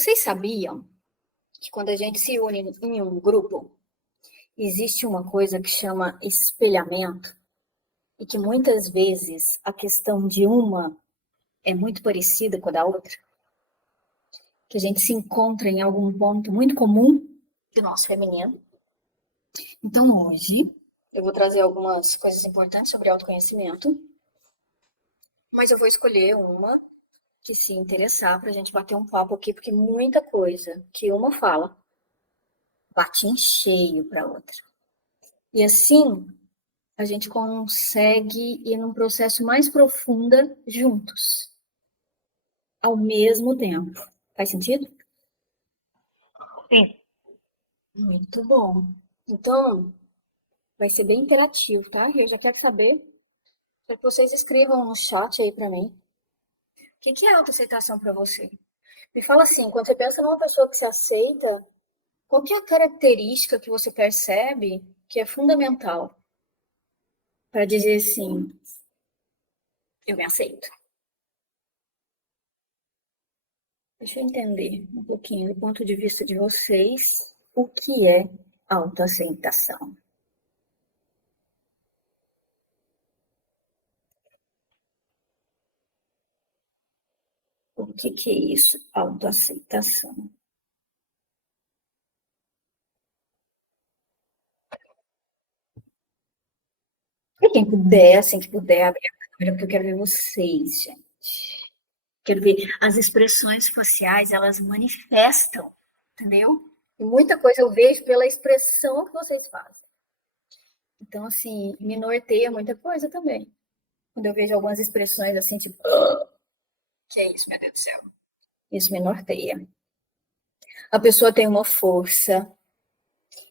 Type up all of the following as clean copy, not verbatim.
Vocês sabiam que quando a gente se une em um grupo, existe uma coisa que chama espelhamento? E que muitas vezes a questão de uma é muito parecida com a da outra? Que a gente se encontra em algum ponto muito comum do nosso feminino. Então, hoje, eu vou trazer algumas coisas importantes sobre autoconhecimento, mas eu vou escolher uma que se interessar para a gente bater um papo aqui, porque muita coisa que uma fala bate em cheio para outra. E assim, a gente consegue ir num processo mais profundo juntos, ao mesmo tempo. Faz sentido? Sim. Muito bom. Então, vai ser bem interativo, tá? Eu já quero saber. Quero que vocês escrevam no chat aí para mim. O que é autoaceitação para você? Me fala assim, quando você pensa numa pessoa que se aceita, qual que é a característica que você percebe que é fundamental para dizer assim, eu me aceito? Deixa eu entender um pouquinho do ponto de vista de vocês, o que é autoaceitação. O que é isso, autoaceitação? E quem puder, assim que puder, abrir a câmera, porque eu quero ver vocês, gente. Quero ver as expressões faciais, elas manifestam, entendeu? E muita coisa eu vejo pela expressão que vocês fazem. Então, assim, me norteia muita coisa também. Quando eu vejo algumas expressões assim, tipo, que é isso, meu Deus do céu? Isso me norteia. A pessoa tem uma força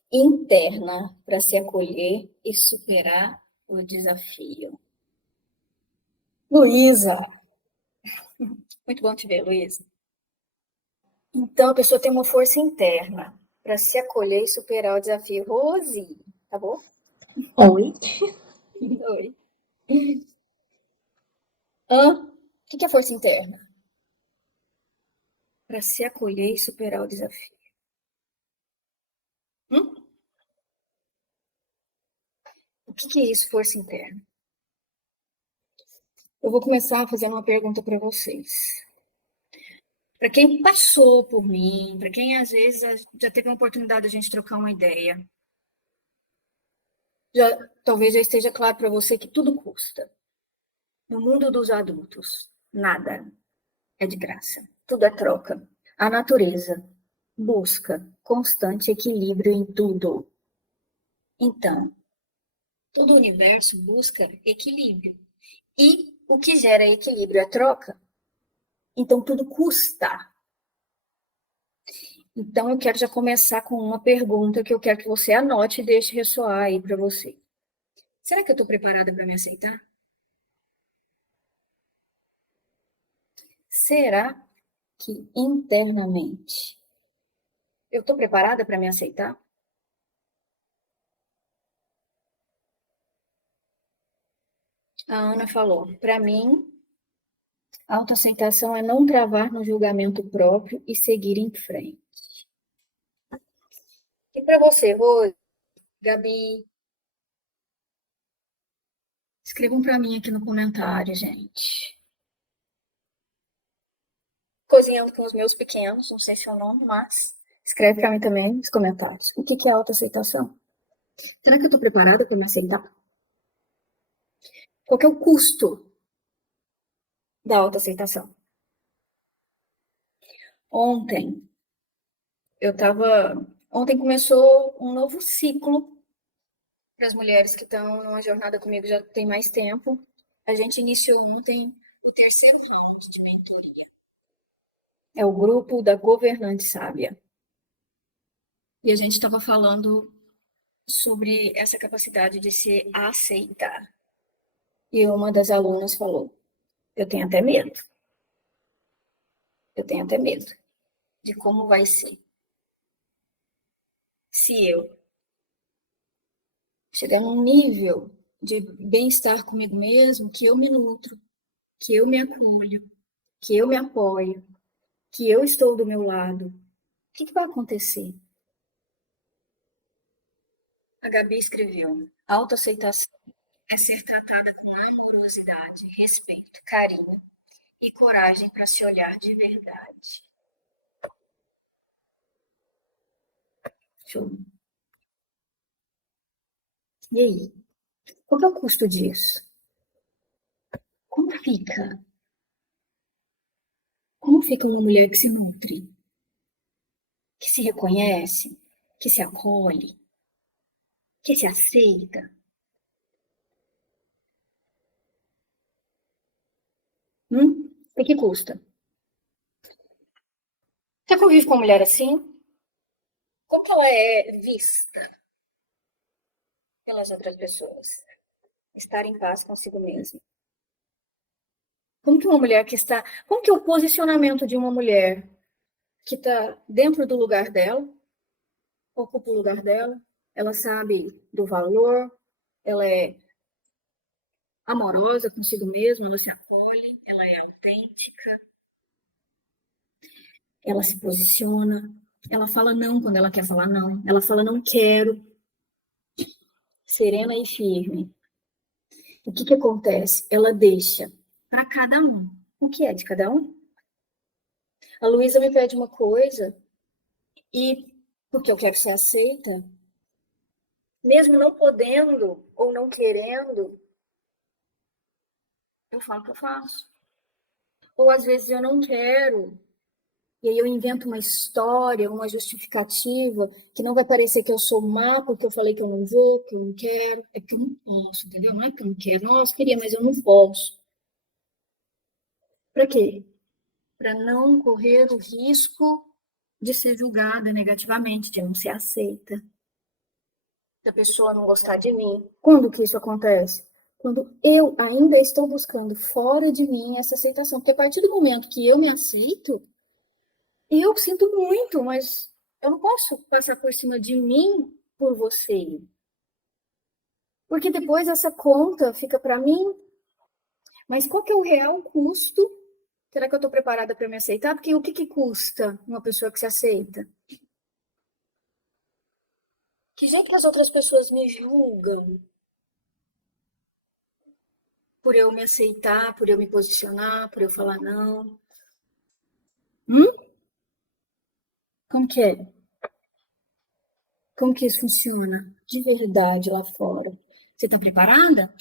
interna para se acolher e superar o desafio. Luísa! Muito bom te ver, Luísa. Então, a pessoa tem uma força interna para se acolher e superar o desafio. Rose, tá bom? Oi. Oi. O que é força interna? Para se acolher e superar o desafio. Hum? O que é isso, força interna? Eu vou começar fazendo uma pergunta para vocês. Para quem passou por mim, para quem às vezes já teve a oportunidade de a gente trocar uma ideia, talvez já esteja claro para você que tudo custa. No mundo dos adultos, nada é de graça. Tudo é troca. A natureza busca constante equilíbrio em tudo. Então, todo o universo busca equilíbrio. E o que gera equilíbrio é troca. Então, tudo custa. Então, eu quero já começar com uma pergunta que eu quero que você anote e deixe ressoar aí para você. Será que eu estou preparada para me aceitar? Será que internamente eu estou preparada para me aceitar? A Ana falou, para mim, autoaceitação é não travar no julgamento próprio e seguir em frente. E para você, Rose, Gabi? Escrevam para mim aqui no comentário, gente. Cozinhando com os meus pequenos, não sei se é o nome, mas escreve para mim também nos comentários. O que é autoaceitação? Será que eu estou preparada para me aceitar? Qual que é o custo da autoaceitação? Ontem Ontem começou um novo ciclo para as mulheres que estão numa jornada comigo já tem mais tempo. A gente iniciou ontem o terceiro round de mentoria. É o grupo da governante sábia. E a gente estava falando sobre essa capacidade de se aceitar. E uma das alunas falou: eu tenho até medo. Eu tenho até medo de como vai ser se eu chegar num nível de bem-estar comigo mesmo, que eu me nutro, que eu me acolho, que eu me apoio, que eu estou do meu lado, o que vai acontecer? A Gabi escreveu: autoaceitação é ser tratada com amorosidade, respeito, carinho e coragem para se olhar de verdade. Show. E aí? Qual é o custo disso? Como fica? Como fica uma mulher que se nutre, que se reconhece, que se acolhe, que se aceita? O que custa? Você convive com uma mulher assim? Como que ela é vista pelas outras pessoas? Estar em paz consigo mesma. Como que uma mulher que está... Como que é o posicionamento de uma mulher que está dentro do lugar dela, ocupa o lugar dela, ela sabe do valor, ela é amorosa consigo mesma, ela se acolhe, ela é autêntica, ela se posiciona, ela fala não quando ela quer falar não, ela fala não quero, serena e firme. O que acontece? Ela deixa para cada um. O que é de cada um? A Luísa me pede uma coisa e, porque eu quero ser aceita, mesmo não podendo ou não querendo, eu falo que eu faço. Ou às vezes eu não quero, e aí eu invento uma história, uma justificativa, que não vai parecer que eu sou má porque eu falei que eu não vou, que eu não quero, é que eu não posso, entendeu? Não é que eu não quero, nossa, queria, mas eu não posso. Para quê? Para não correr o risco de ser julgada negativamente, de não ser aceita, da pessoa não gostar de mim. Quando que isso acontece? Quando eu ainda estou buscando fora de mim essa aceitação. Porque a partir do momento que eu me aceito, eu sinto muito, mas eu não posso passar por cima de mim por você. Porque depois essa conta fica para mim. Mas qual que é o real custo? Será que eu estou preparada para me aceitar? Porque o que custa uma pessoa que se aceita? Que jeito que as outras pessoas me julgam por eu me aceitar, por eu me posicionar, por eu falar não? Como que é? Como que isso funciona de verdade lá fora? Você está preparada?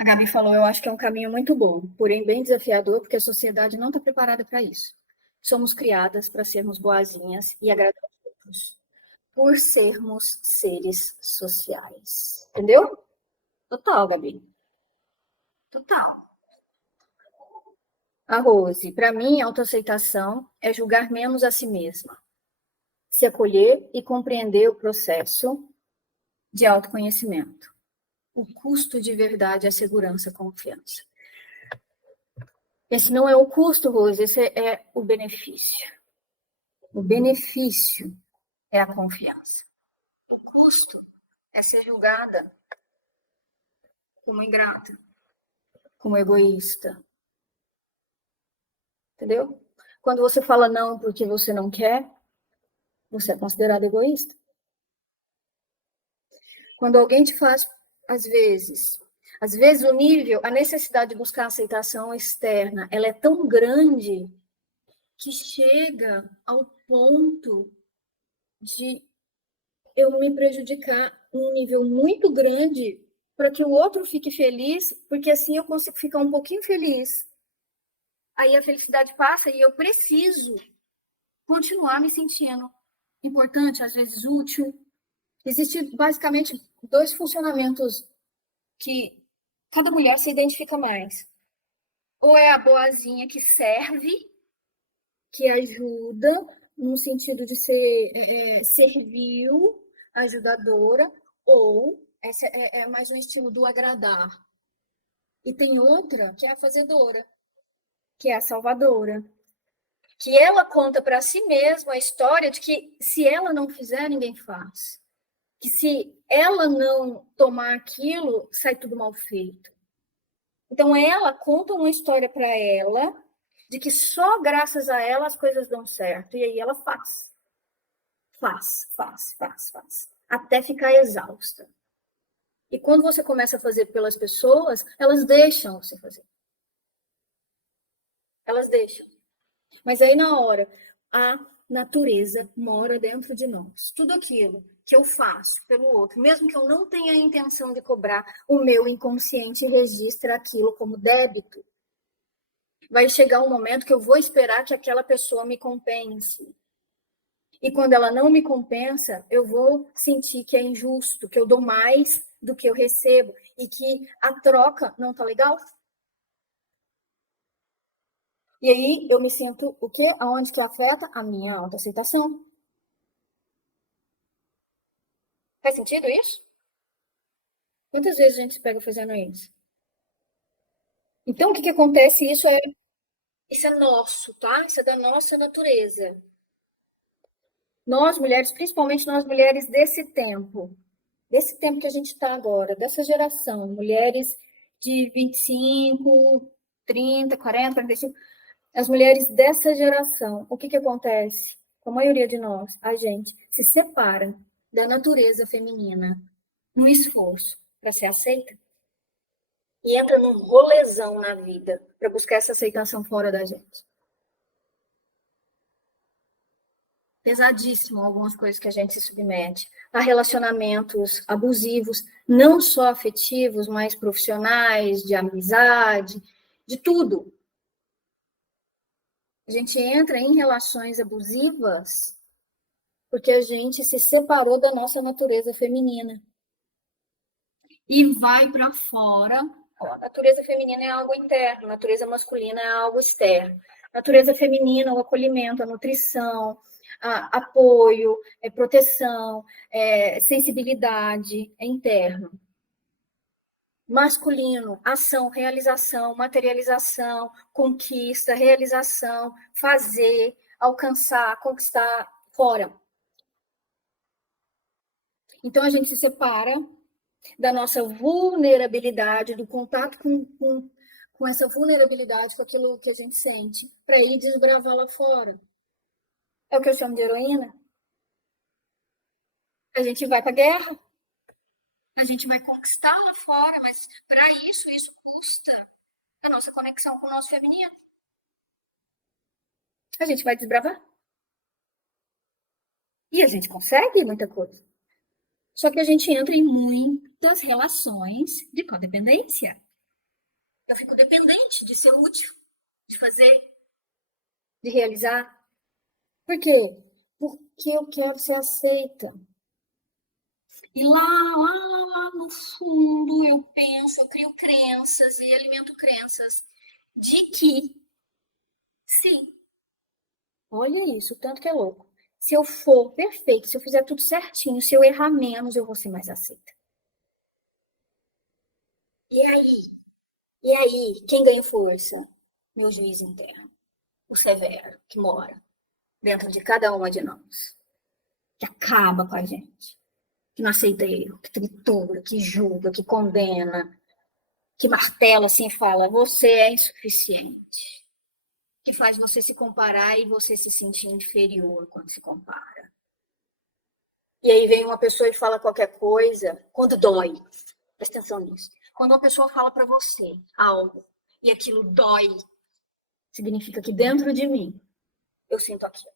A Gabi falou, eu acho que é um caminho muito bom, porém bem desafiador, porque a sociedade não está preparada para isso. Somos criadas para sermos boazinhas e agradar aos outros, por sermos seres sociais. Entendeu? Total, Gabi. Total. A Rose, para mim, autoaceitação é julgar menos a si mesma, se acolher e compreender o processo de autoconhecimento. O custo de verdade é a segurança, a confiança. Esse não é o custo, Rose, esse é o benefício. O benefício é a confiança. O custo é ser julgada como ingrata, como egoísta. Entendeu? Quando você fala não porque você não quer, você é considerado egoísta. Quando alguém te faz, às vezes o nível, a necessidade de buscar aceitação externa, ela é tão grande que chega ao ponto de eu me prejudicar num nível muito grande para que o outro fique feliz, porque assim eu consigo ficar um pouquinho feliz. Aí a felicidade passa e eu preciso continuar me sentindo importante, às vezes útil. Existem basicamente dois funcionamentos que cada mulher se identifica mais. Ou é a boazinha que serve, que ajuda, no sentido de ser servil, ajudadora, ou essa é mais um estilo do agradar. E tem outra que é a fazedora, que é a salvadora, que ela conta para si mesma a história de que se ela não fizer, ninguém faz. Que se ela não tomar aquilo, sai tudo mal feito. Então ela conta uma história para ela de que só graças a ela as coisas dão certo. E aí ela faz. Faz. Até ficar exausta. E quando você começa a fazer pelas pessoas, elas deixam você fazer. Elas deixam. Mas aí na hora, a natureza mora dentro de nós. Tudo aquilo que eu faço pelo outro, mesmo que eu não tenha a intenção de cobrar, o meu inconsciente registra aquilo como débito. Vai chegar um momento que eu vou esperar que aquela pessoa me compense. E quando ela não me compensa, eu vou sentir que é injusto, que eu dou mais do que eu recebo e que a troca não tá legal. E aí eu me sinto o quê? Aonde que afeta? A minha autoaceitação. Faz sentido isso? Quantas vezes a gente se pega fazendo isso? Então, o que acontece? Isso é nosso, tá? Isso é da nossa natureza. Nós, mulheres, principalmente nós mulheres desse tempo que a gente está agora, dessa geração, mulheres de 25, 30, 40, 45, as mulheres dessa geração, o que acontece? Com a maioria de nós, a gente se separa da natureza feminina no esforço para ser aceita e entra num rolezão na vida para buscar essa aceitação fora da gente. Pesadíssimo algumas coisas que a gente se submete a relacionamentos abusivos, não só afetivos, mas profissionais, de amizade, de tudo. A gente entra em relações abusivas porque a gente se separou da nossa natureza feminina. E vai para fora. A natureza feminina é algo interno, a natureza masculina é algo externo. A natureza feminina, o acolhimento, a nutrição, apoio, proteção, sensibilidade, é interno. Masculino, ação, realização, materialização, conquista, realização, fazer, alcançar, conquistar, fora. Então a gente se separa da nossa vulnerabilidade, do contato com essa vulnerabilidade, com aquilo que a gente sente, para ir desbravar lá fora. É o que eu chamo de heroína. A gente vai para a guerra, a gente vai conquistar lá fora, mas para isso custa a nossa conexão com o nosso feminino. A gente vai desbravar. E a gente consegue muita coisa. Só que a gente entra em muitas relações de codependência. Eu fico dependente de ser útil, de fazer, de realizar. Por quê? Porque eu quero ser aceita. E lá no fundo eu penso, eu crio crenças e alimento crenças de que, sim, olha isso, tanto que é louco. Se eu for perfeito, se eu fizer tudo certinho, se eu errar menos, eu vou ser mais aceita. E aí, quem ganha força? Meu juiz interno, o severo, que mora dentro de cada uma de nós, que acaba com a gente, que não aceita erro, que tritura, que julga, que condena, que martela assim e fala, você é insuficiente, que faz você se comparar e você se sentir inferior quando se compara. E aí vem uma pessoa e fala qualquer coisa, quando dói, presta atenção nisso, quando uma pessoa fala para você algo e aquilo dói, significa que dentro de mim eu sinto aquilo.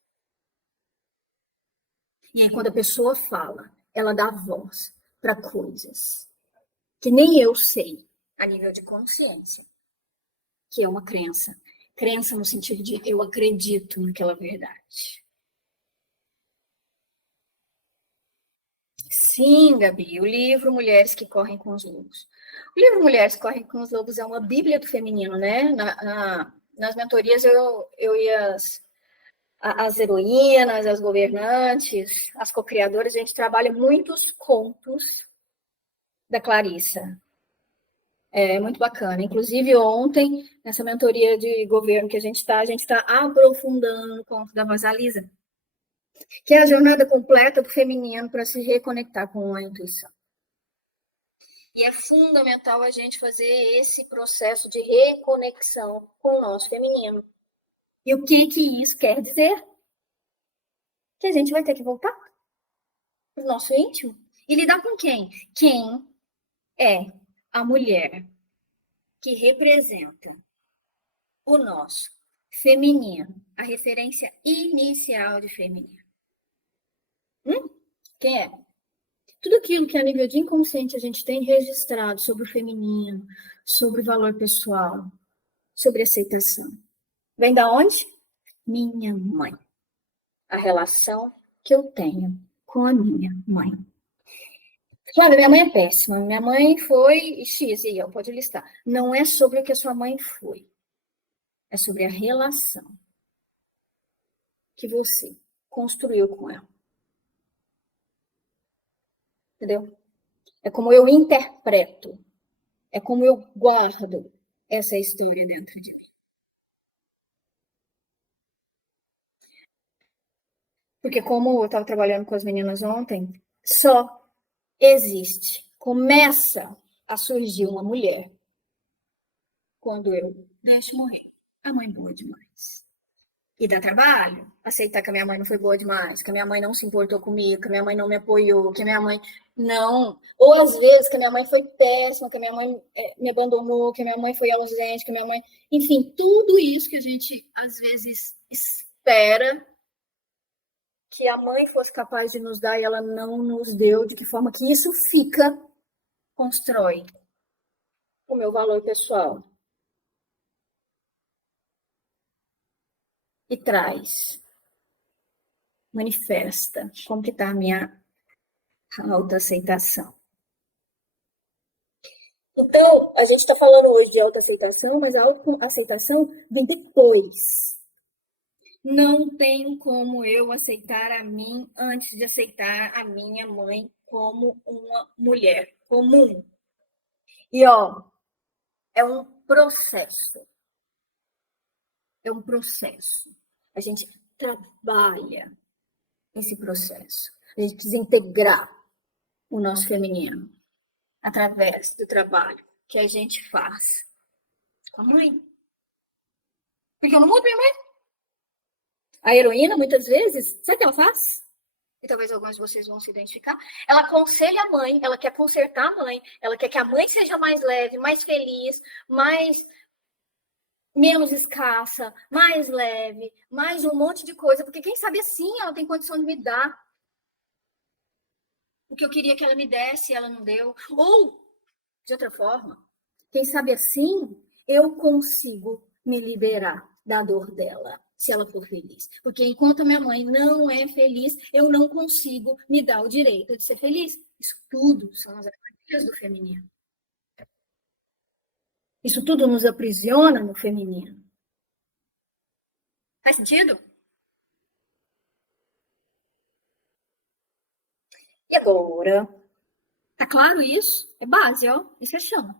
E aí quando a pessoa fala, ela dá voz para coisas que nem eu sei, a nível de consciência, que é uma crença. Crença no sentido de eu acredito naquela verdade. Sim, Gabi, o livro Mulheres que Correm com os Lobos. O livro Mulheres que Correm com os Lobos é uma bíblia do feminino, né? Nas mentorias eu e as heroínas, as governantes, as co-criadoras, a gente trabalha muitos contos da Clarissa. É muito bacana. Inclusive, ontem, nessa mentoria de governo que a gente está aprofundando no conto da Vasalisa, que é a jornada completa do feminino para se reconectar com a intuição. E é fundamental a gente fazer esse processo de reconexão com o nosso feminino. E o que isso quer dizer? Que a gente vai ter que voltar para o nosso íntimo e lidar com quem? Quem é a mulher que representa o nosso feminino, a referência inicial de feminino. Quem é? Tudo aquilo que a nível de inconsciente a gente tem registrado sobre o feminino, sobre valor pessoal, sobre aceitação. Vem da onde? Minha mãe. A relação que eu tenho com a minha mãe. Claro, minha mãe é péssima. Minha mãe foi X, e aí, pode listar. Não é sobre o que a sua mãe foi. É sobre a relação que você construiu com ela. Entendeu? É como eu interpreto. É como eu guardo essa história dentro de mim. Porque como eu estava trabalhando com as meninas ontem, só existe, começa a surgir uma mulher quando eu deixo morrer. A mãe boa demais. E dá trabalho aceitar que a minha mãe não foi boa demais, que a minha mãe não se importou comigo, que a minha mãe não me apoiou, que a minha mãe não. Ou às vezes que a minha mãe foi péssima, que a minha mãe me abandonou, que a minha mãe foi ausente, que a minha mãe. Enfim, tudo isso que a gente às vezes espera que a mãe fosse capaz de nos dar e ela não nos deu, de que forma que isso fica, constrói o meu valor pessoal e traz, manifesta como que está a minha autoaceitação. Então, a gente está falando hoje de autoaceitação, mas a autoaceitação vem depois. Não tenho como eu aceitar a mim antes de aceitar a minha mãe como uma mulher comum. E, é um processo. É um processo. A gente trabalha esse processo. A gente precisa integrar o nosso feminino através do trabalho que a gente faz com a mãe. Porque eu não mudo minha mãe. A heroína, muitas vezes, sabe o que ela faz? E talvez alguns de vocês vão se identificar. Ela aconselha a mãe, ela quer consertar a mãe, ela quer que a mãe seja mais leve, mais feliz, menos escassa, mais leve, mais um monte de coisa, porque quem sabe assim ela tem condição de me dar o que eu queria que ela me desse e ela não deu. Ou, de outra forma, quem sabe assim eu consigo me liberar da dor dela, se ela for feliz. Porque enquanto a minha mãe não é feliz, eu não consigo me dar o direito de ser feliz. Isso tudo são as armadilhas do feminino. Isso tudo nos aprisiona no feminino. Faz sentido? E agora? Tá claro isso? É base, isso é chão.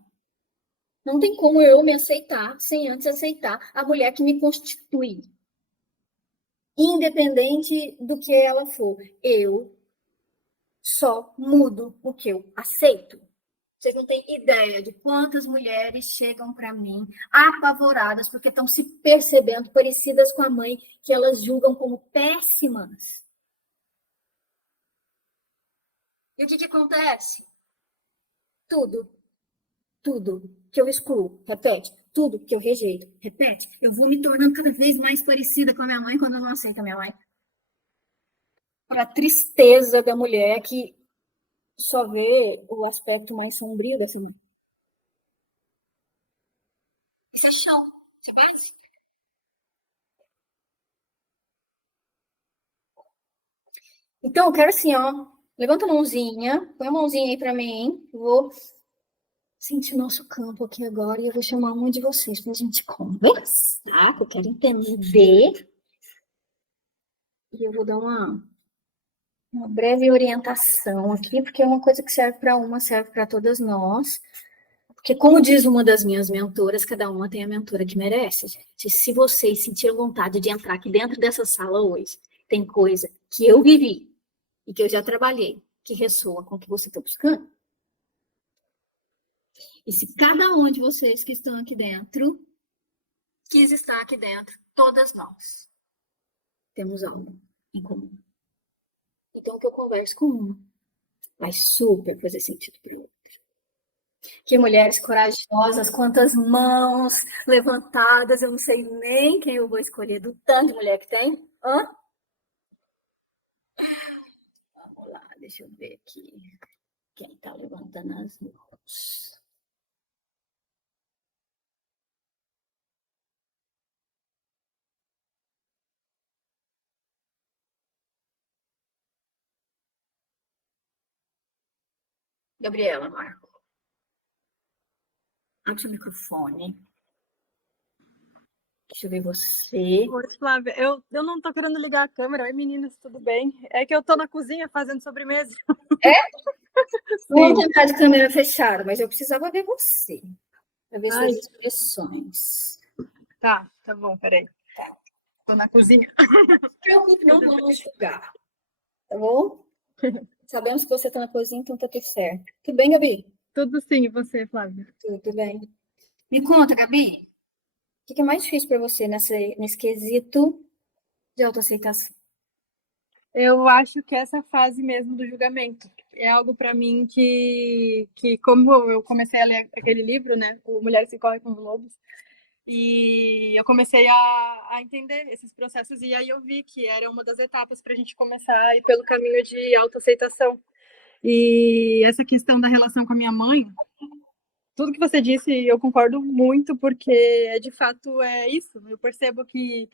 Não tem como eu me aceitar sem antes aceitar a mulher que me constitui. Independente do que ela for, eu só mudo o que eu aceito. Vocês não têm ideia de quantas mulheres chegam para mim apavoradas porque estão se percebendo parecidas com a mãe que elas julgam como péssimas. E o que acontece? Tudo que eu excluo, repete, tudo que eu rejeito, repete, eu vou me tornando cada vez mais parecida com a minha mãe quando eu não aceito a minha mãe. Para a tristeza da mulher que só vê o aspecto mais sombrio dessa mãe. Isso é chão, você conhece? Então, eu quero assim, levanta a mãozinha, põe a mãozinha aí para mim, vou sentir nosso campo aqui agora e eu vou chamar um de vocês para a gente conversar, que eu quero entender. E eu vou dar uma breve orientação aqui, porque é uma coisa que serve para uma, serve para todas nós. Porque, como diz uma das minhas mentoras, cada uma tem a mentora que merece, gente. Se vocês sentirem vontade de entrar aqui dentro dessa sala hoje, tem coisa que eu vivi e que eu já trabalhei, que ressoa com o que você está buscando. E se cada um de vocês que estão aqui dentro quis estar aqui dentro, Todas nós temos algo em comum. Então, que eu converso com uma vai super fazer sentido para o outro. Que mulheres corajosas, quantas mãos levantadas, eu não sei nem quem eu vou escolher do tanto de mulher que tem. Hã? Vamos lá, deixa eu ver aqui. Quem está levantando as mãos? Gabriela, Marco. Abre seu microfone. Deixa eu ver você. Oi, Flávia. Eu não tô querendo ligar a câmera. Oi, meninas, tudo bem? É que eu tô na cozinha fazendo sobremesa. É? Vamos Sim. tentar de câmera fechada, mas eu precisava ver você. Para ver Ai, suas expressões. tá bom, peraí. Tô na cozinha. Não se preocupe, não vamos julgar. Tá bom? Sabemos que você está na cozinha, então tá tudo certo. Tudo bem, Gabi? Tudo sim, e você, Flávia? Tudo bem. Me conta, Gabi, o que é mais difícil para você nesse quesito de autoaceitação? Eu acho que essa fase mesmo do julgamento é algo para mim que como eu comecei a ler aquele livro, né, o Mulheres que Correm com os Lobos, e eu comecei a entender esses processos, e aí eu vi que era uma das etapas para a gente começar a ir pelo caminho de autoaceitação. E essa questão da relação com a minha mãe, tudo que você disse, eu concordo muito, porque de fato é isso. Eu percebo que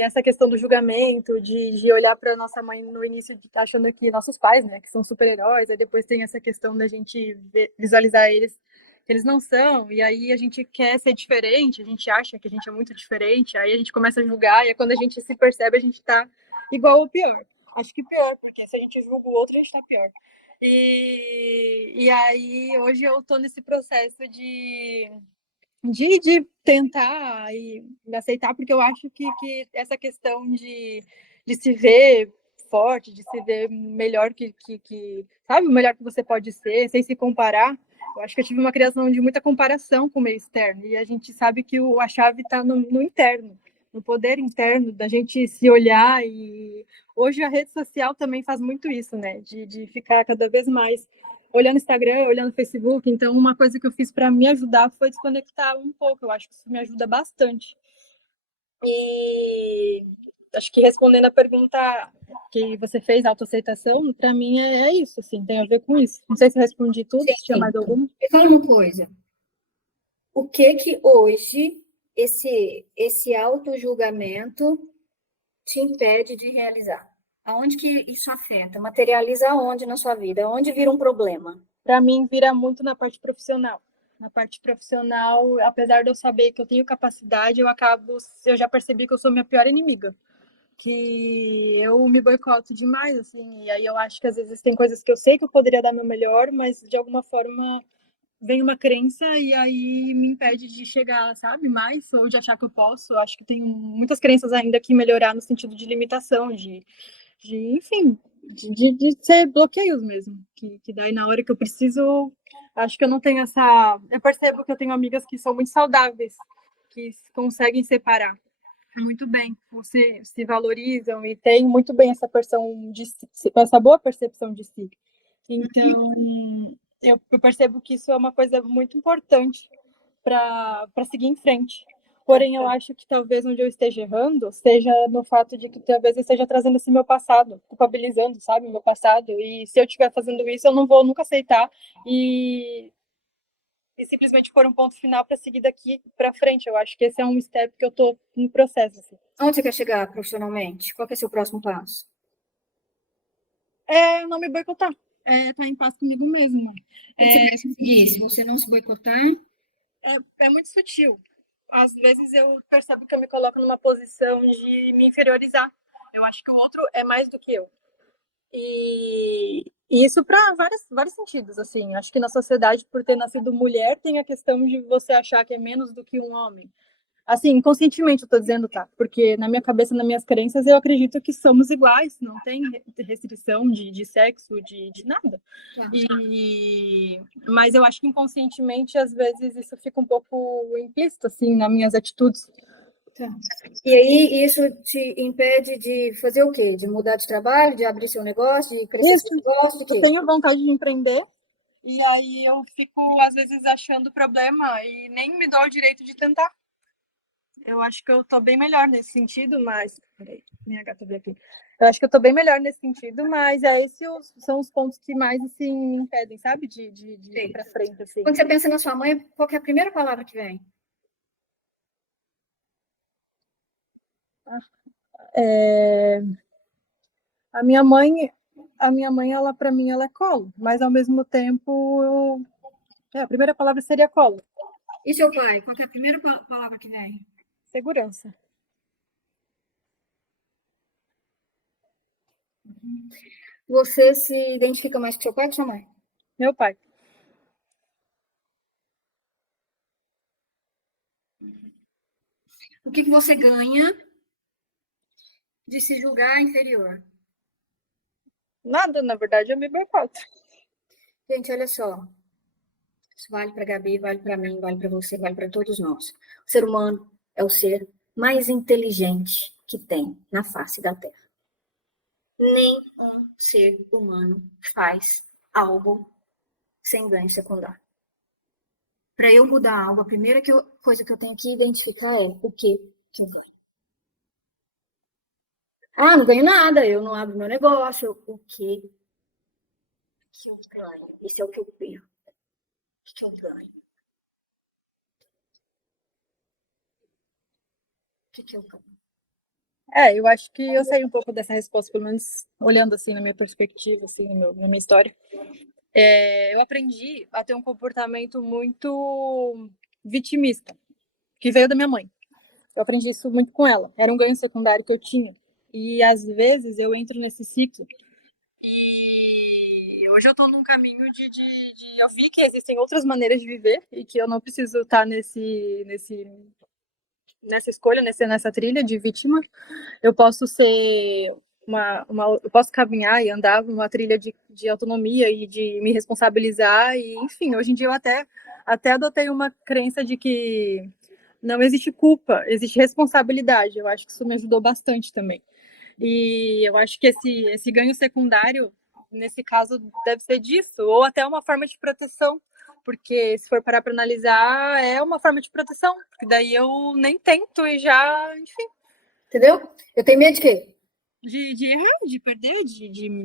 essa questão do julgamento, de olhar para nossa mãe no início achando que nossos pais, né, que são super-heróis, aí depois tem essa questão da gente visualizar eles que eles não são, e aí a gente quer ser diferente, a gente acha que a gente é muito diferente, aí a gente começa a julgar, e é quando a gente se percebe, a gente tá igual ou pior. Acho que pior, porque se a gente julga o outro, a gente tá pior. E aí, hoje eu tô nesse processo de tentar e me aceitar, porque eu acho que essa questão de se ver forte, de se ver melhor sabe, o melhor que você pode ser, sem se comparar. Eu acho que eu tive uma criação de muita comparação com o meio externo, e a gente sabe que a chave está no interno, no poder interno, da gente se olhar. E hoje a rede social também faz muito isso, né, de ficar cada vez mais olhando Instagram, olhando Facebook. Então, uma coisa que eu fiz para me ajudar foi desconectar um pouco. Eu acho que isso me ajuda bastante. E acho que respondendo a pergunta que você fez, autoaceitação, para mim é isso, assim, tem a ver com isso. Não sei se eu respondi tudo, se tinha mais alguma. Me fala uma coisa. O que hoje esse auto-julgamento te impede de realizar? Aonde que isso afeta? Materializa aonde na sua vida? Aonde vira um problema? Para mim, vira muito na parte profissional. Na parte profissional, apesar de eu saber que eu tenho capacidade, eu já percebi que eu sou minha pior inimiga. Que eu me boicoto demais, assim, e aí eu acho que às vezes tem coisas que eu sei que eu poderia dar meu melhor, mas de alguma forma vem uma crença e aí me impede de chegar, sabe, mais, ou de achar que eu posso. Eu acho que tem muitas crenças ainda que melhorar no sentido de limitação, enfim, de ser bloqueios mesmo, que daí na hora que eu preciso, acho que eu não tenho essa... Eu percebo que eu tenho amigas que são muito saudáveis, que conseguem separar muito bem, você se valorizam e tem muito bem essa percepção de si, essa boa percepção de si. Então, eu percebo que isso é uma coisa muito importante para seguir em frente. Porém, eu acho que talvez onde eu esteja errando seja no fato de que talvez eu esteja trazendo esse meu passado, culpabilizando, sabe, o meu passado. E se eu estiver fazendo isso, eu não vou nunca aceitar e simplesmente pôr um ponto final para seguir daqui para frente. Eu acho que esse é um step que eu tô no processo. Assim. Onde você quer chegar profissionalmente? Qual que é seu próximo passo? É não me boicotar. É estar em paz comigo mesma. Como você vai conseguir? Se você não se boicotar? É muito sutil. Às vezes eu percebo que eu me coloco numa posição de me inferiorizar. Eu acho que o outro é mais do que eu. E isso para vários sentidos, assim. Acho que na sociedade, por ter nascido mulher, tem a questão de você achar que é menos do que um homem. Assim, inconscientemente eu tô dizendo, tá? Porque na minha cabeça, nas minhas crenças, eu acredito que somos iguais, não tem restrição de sexo, de nada. Tá. Mas eu acho que inconscientemente, às vezes, isso fica um pouco implícito, assim, nas minhas atitudes. Tá. E aí, isso te impede de fazer o quê? De mudar de trabalho, de abrir seu negócio, de crescer seu negócio, de Eu quê? tenho vontade de empreender, e aí eu fico, às vezes, achando problema e nem me dou o direito de tentar. Eu acho que eu tô bem melhor nesse sentido, mas... Peraí, minha gata veio aqui. Eu acho que eu tô bem melhor nesse sentido, mas esses são os pontos que mais, assim, me impedem, sabe? De ir pra frente, assim. Quando você pensa na sua mãe, qual que é a primeira palavra que vem? A minha mãe, ela para mim, ela é colo, mas ao mesmo tempo, a primeira palavra seria colo. E seu pai, qual que é a primeira palavra que vem? Segurança. Você se identifica mais com seu pai ou com sua mãe? Meu pai. O que você ganha de se julgar inferior? Nada, na verdade, eu me boicoto. Gente, olha só. Isso vale para a Gabi, vale para mim, vale para você, vale para todos nós. O ser humano é o ser mais inteligente que tem na face da Terra. Nenhum ser humano faz algo sem ganho secundário. Para eu mudar algo, a primeira coisa que eu tenho que identificar é o que eu ganho. Ah, não ganho nada, eu não abro meu negócio. O que eu ganho? Isso é o que eu perco. O que eu ganho? O que eu ganho? Eu acho que eu saí um pouco dessa resposta, pelo menos olhando assim na minha perspectiva, assim, na minha história. Eu aprendi a ter um comportamento muito vitimista, que veio da minha mãe. Eu aprendi isso muito com ela. Era um ganho secundário que eu tinha. E às vezes eu entro nesse ciclo. E hoje eu tô num caminho de eu vi que existem outras maneiras de viver e que eu não preciso estar nessa escolha, nessa trilha de vítima. Eu posso ser eu posso caminhar e andar numa trilha de autonomia e de me responsabilizar. E, enfim, hoje em dia eu até adotei uma crença de que não existe culpa, existe responsabilidade. Eu acho que isso me ajudou bastante também. E eu acho que esse ganho secundário, nesse caso, deve ser disso, ou até uma forma de proteção, porque se for parar para analisar, é uma forma de proteção, porque daí eu nem tento e já, enfim. Entendeu? Eu tenho medo de quê? De errar, de perder,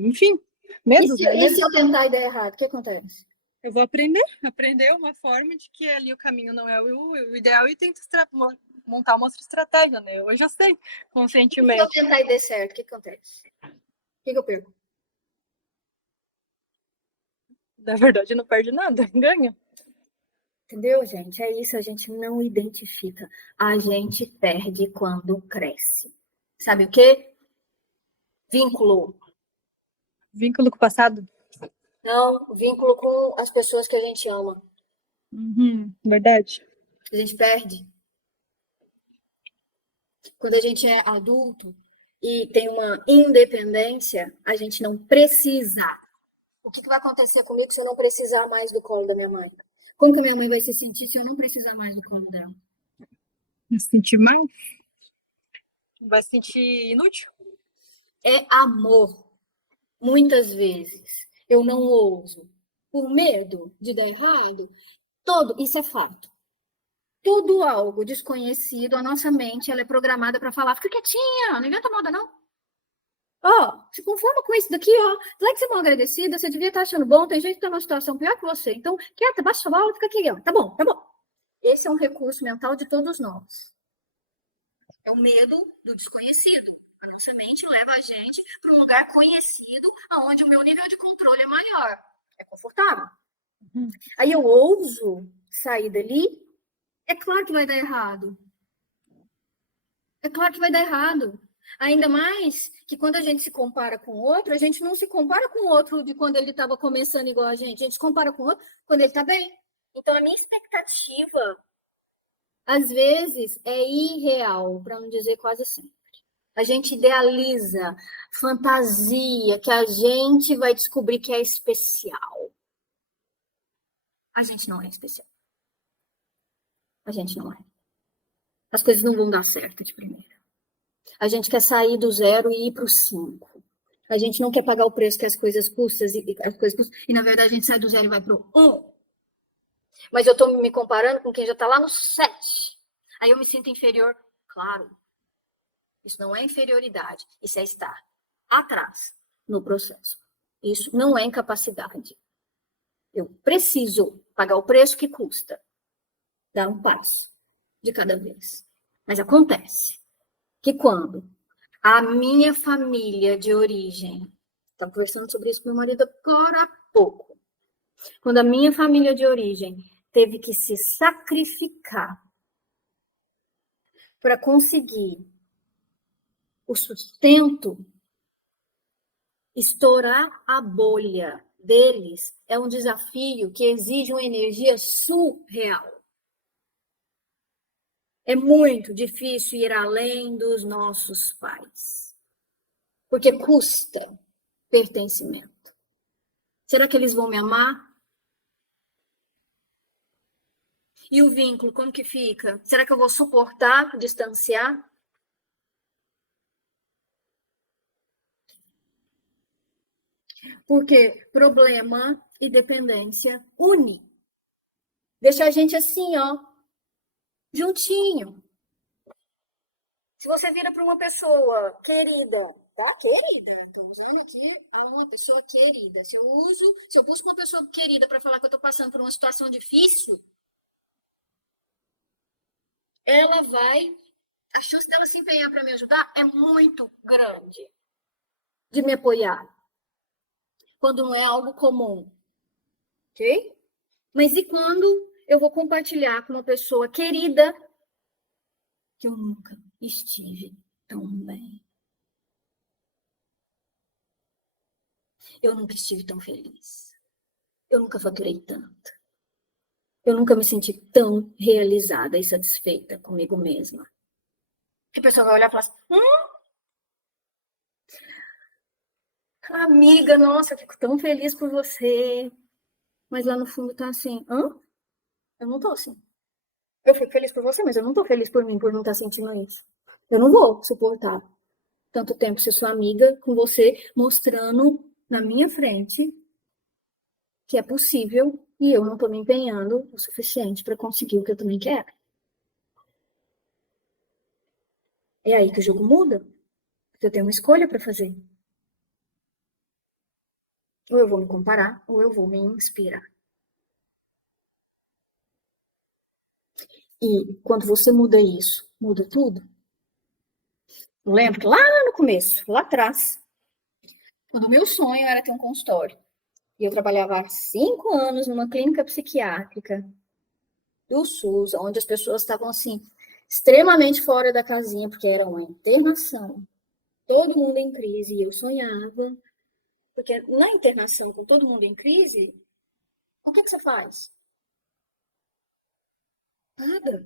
enfim, medos, né? E se eu tentar e der errado, o que acontece? Eu vou aprender uma forma de que ali o caminho não é o ideal e tento montar uma outra estratégia, né? Hoje eu sei, E conscientemente. se eu tentar e der certo, o que acontece? O que eu perco? Na verdade, não perde nada, ganha. Entendeu, gente? É isso, a gente não identifica. A gente perde quando cresce. Sabe o quê? Vínculo. Vínculo com o passado. Não, vínculo com as pessoas que a gente ama. Verdade. A gente perde. Quando a gente é adulto e tem uma independência, a gente não precisa. O que vai acontecer comigo se eu não precisar mais do colo da minha mãe? Como que a minha mãe vai se sentir se eu não precisar mais do colo dela? Vai se sentir mal? Vai se sentir inútil? É amor. Muitas vezes eu não ouso por medo de dar errado. Isso é fato. Tudo algo desconhecido, a nossa mente ela é programada para falar, fica quietinha, não inventa moda não. Ó, se conforma com isso daqui, ó. Lá que você é mal agradecida, você devia estar achando bom, tem gente que tá numa situação pior que você. Então, quieta, baixa a bola, fica aqui, ó. Tá bom, tá bom. Esse é um recurso mental de todos nós. É o medo do desconhecido. A nossa mente leva a gente para um lugar conhecido, onde o meu nível de controle é maior. É confortável. Aí eu ouso sair dali, é claro que vai dar errado. É claro que vai dar errado. Ainda mais que quando a gente se compara com o outro, a gente não se compara com o outro de quando ele estava começando igual a gente se compara com o outro quando ele está bem. Então, a minha expectativa, às vezes, é irreal, para não dizer quase sempre. A gente idealiza, fantasia, que a gente vai descobrir que é especial. A gente não é especial. A gente não é. as coisas não vão dar certo de primeira. A gente quer sair do 0 e ir para o 5. A gente não quer pagar o preço que as coisas custam, e na verdade a gente sai do 0 e vai para o 1. Mas eu estou me comparando com quem já está lá no 7. Aí eu me sinto inferior. Claro, isso não é inferioridade, isso é estar atrás no processo. Isso não é incapacidade. Eu preciso pagar o preço que custa, dar um passo de cada vez. Mas acontece que quando a minha família de origem, estava conversando sobre isso com meu marido agora há pouco, quando a minha família de origem teve que se sacrificar para conseguir o sustento, estourar a bolha deles é um desafio que exige uma energia surreal. É muito difícil ir além dos nossos pais, porque custa pertencimento. Será que eles vão me amar? E o vínculo, como que fica? Será que eu vou suportar distanciar? Porque problema e dependência une. Deixa a gente assim, ó, juntinho. Se você vira para uma pessoa querida, tá? Querida. Estou usando aqui uma pessoa querida. Se eu busco uma pessoa querida para falar que eu estou passando por uma situação difícil, ela vai. A chance dela se empenhar para me ajudar é muito grande de me apoiar. Quando não é algo comum. Ok? Mas e quando eu vou compartilhar com uma pessoa querida que eu nunca estive tão bem? Eu nunca estive tão feliz. Eu nunca faturei tanto. Eu nunca me senti tão realizada e satisfeita comigo mesma. Que a pessoa vai olhar e falar assim, amiga, nossa, eu fico tão feliz por você. Mas lá no fundo tá assim, eu não tô assim. Eu fico feliz por você, mas eu não tô feliz por mim, por não estar sentindo isso. Eu não vou suportar tanto tempo ser sua amiga com você mostrando na minha frente que é possível e eu não tô me empenhando o suficiente para conseguir o que eu também quero. É aí que o jogo muda. Porque eu tenho uma escolha para fazer. Ou eu vou me comparar, ou eu vou me inspirar. E quando você muda isso, muda tudo. Eu lembro que lá no começo, lá atrás, quando o meu sonho era ter um consultório, e eu trabalhava há 5 anos numa clínica psiquiátrica do SUS, onde as pessoas estavam assim, extremamente fora da casinha, porque era uma internação. Todo mundo em crise, e eu sonhava. Porque na internação, com todo mundo em crise, o que você faz? Nada.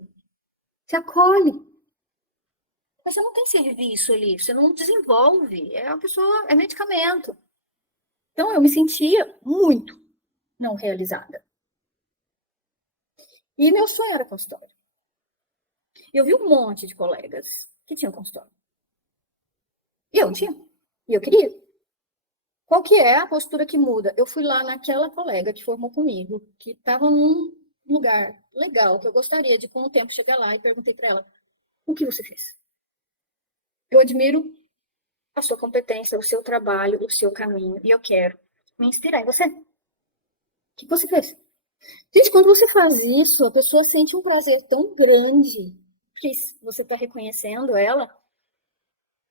Você acolhe. Mas você não tem serviço ali, você não desenvolve. É uma pessoa, é medicamento. Então eu me sentia muito não realizada. E meu sonho era consultório. E eu vi um monte de colegas que tinham consultório. E eu não tinha. E eu queria. Qual que é a postura que muda? Eu fui lá naquela colega que formou comigo, que estava num lugar legal, que eu gostaria de, com o tempo, chegar lá e perguntei para ela, o que você fez? Eu admiro a sua competência, o seu trabalho, o seu caminho, e eu quero me inspirar em você. O que você fez? Gente, quando você faz isso, a pessoa sente um prazer tão grande que você está reconhecendo ela,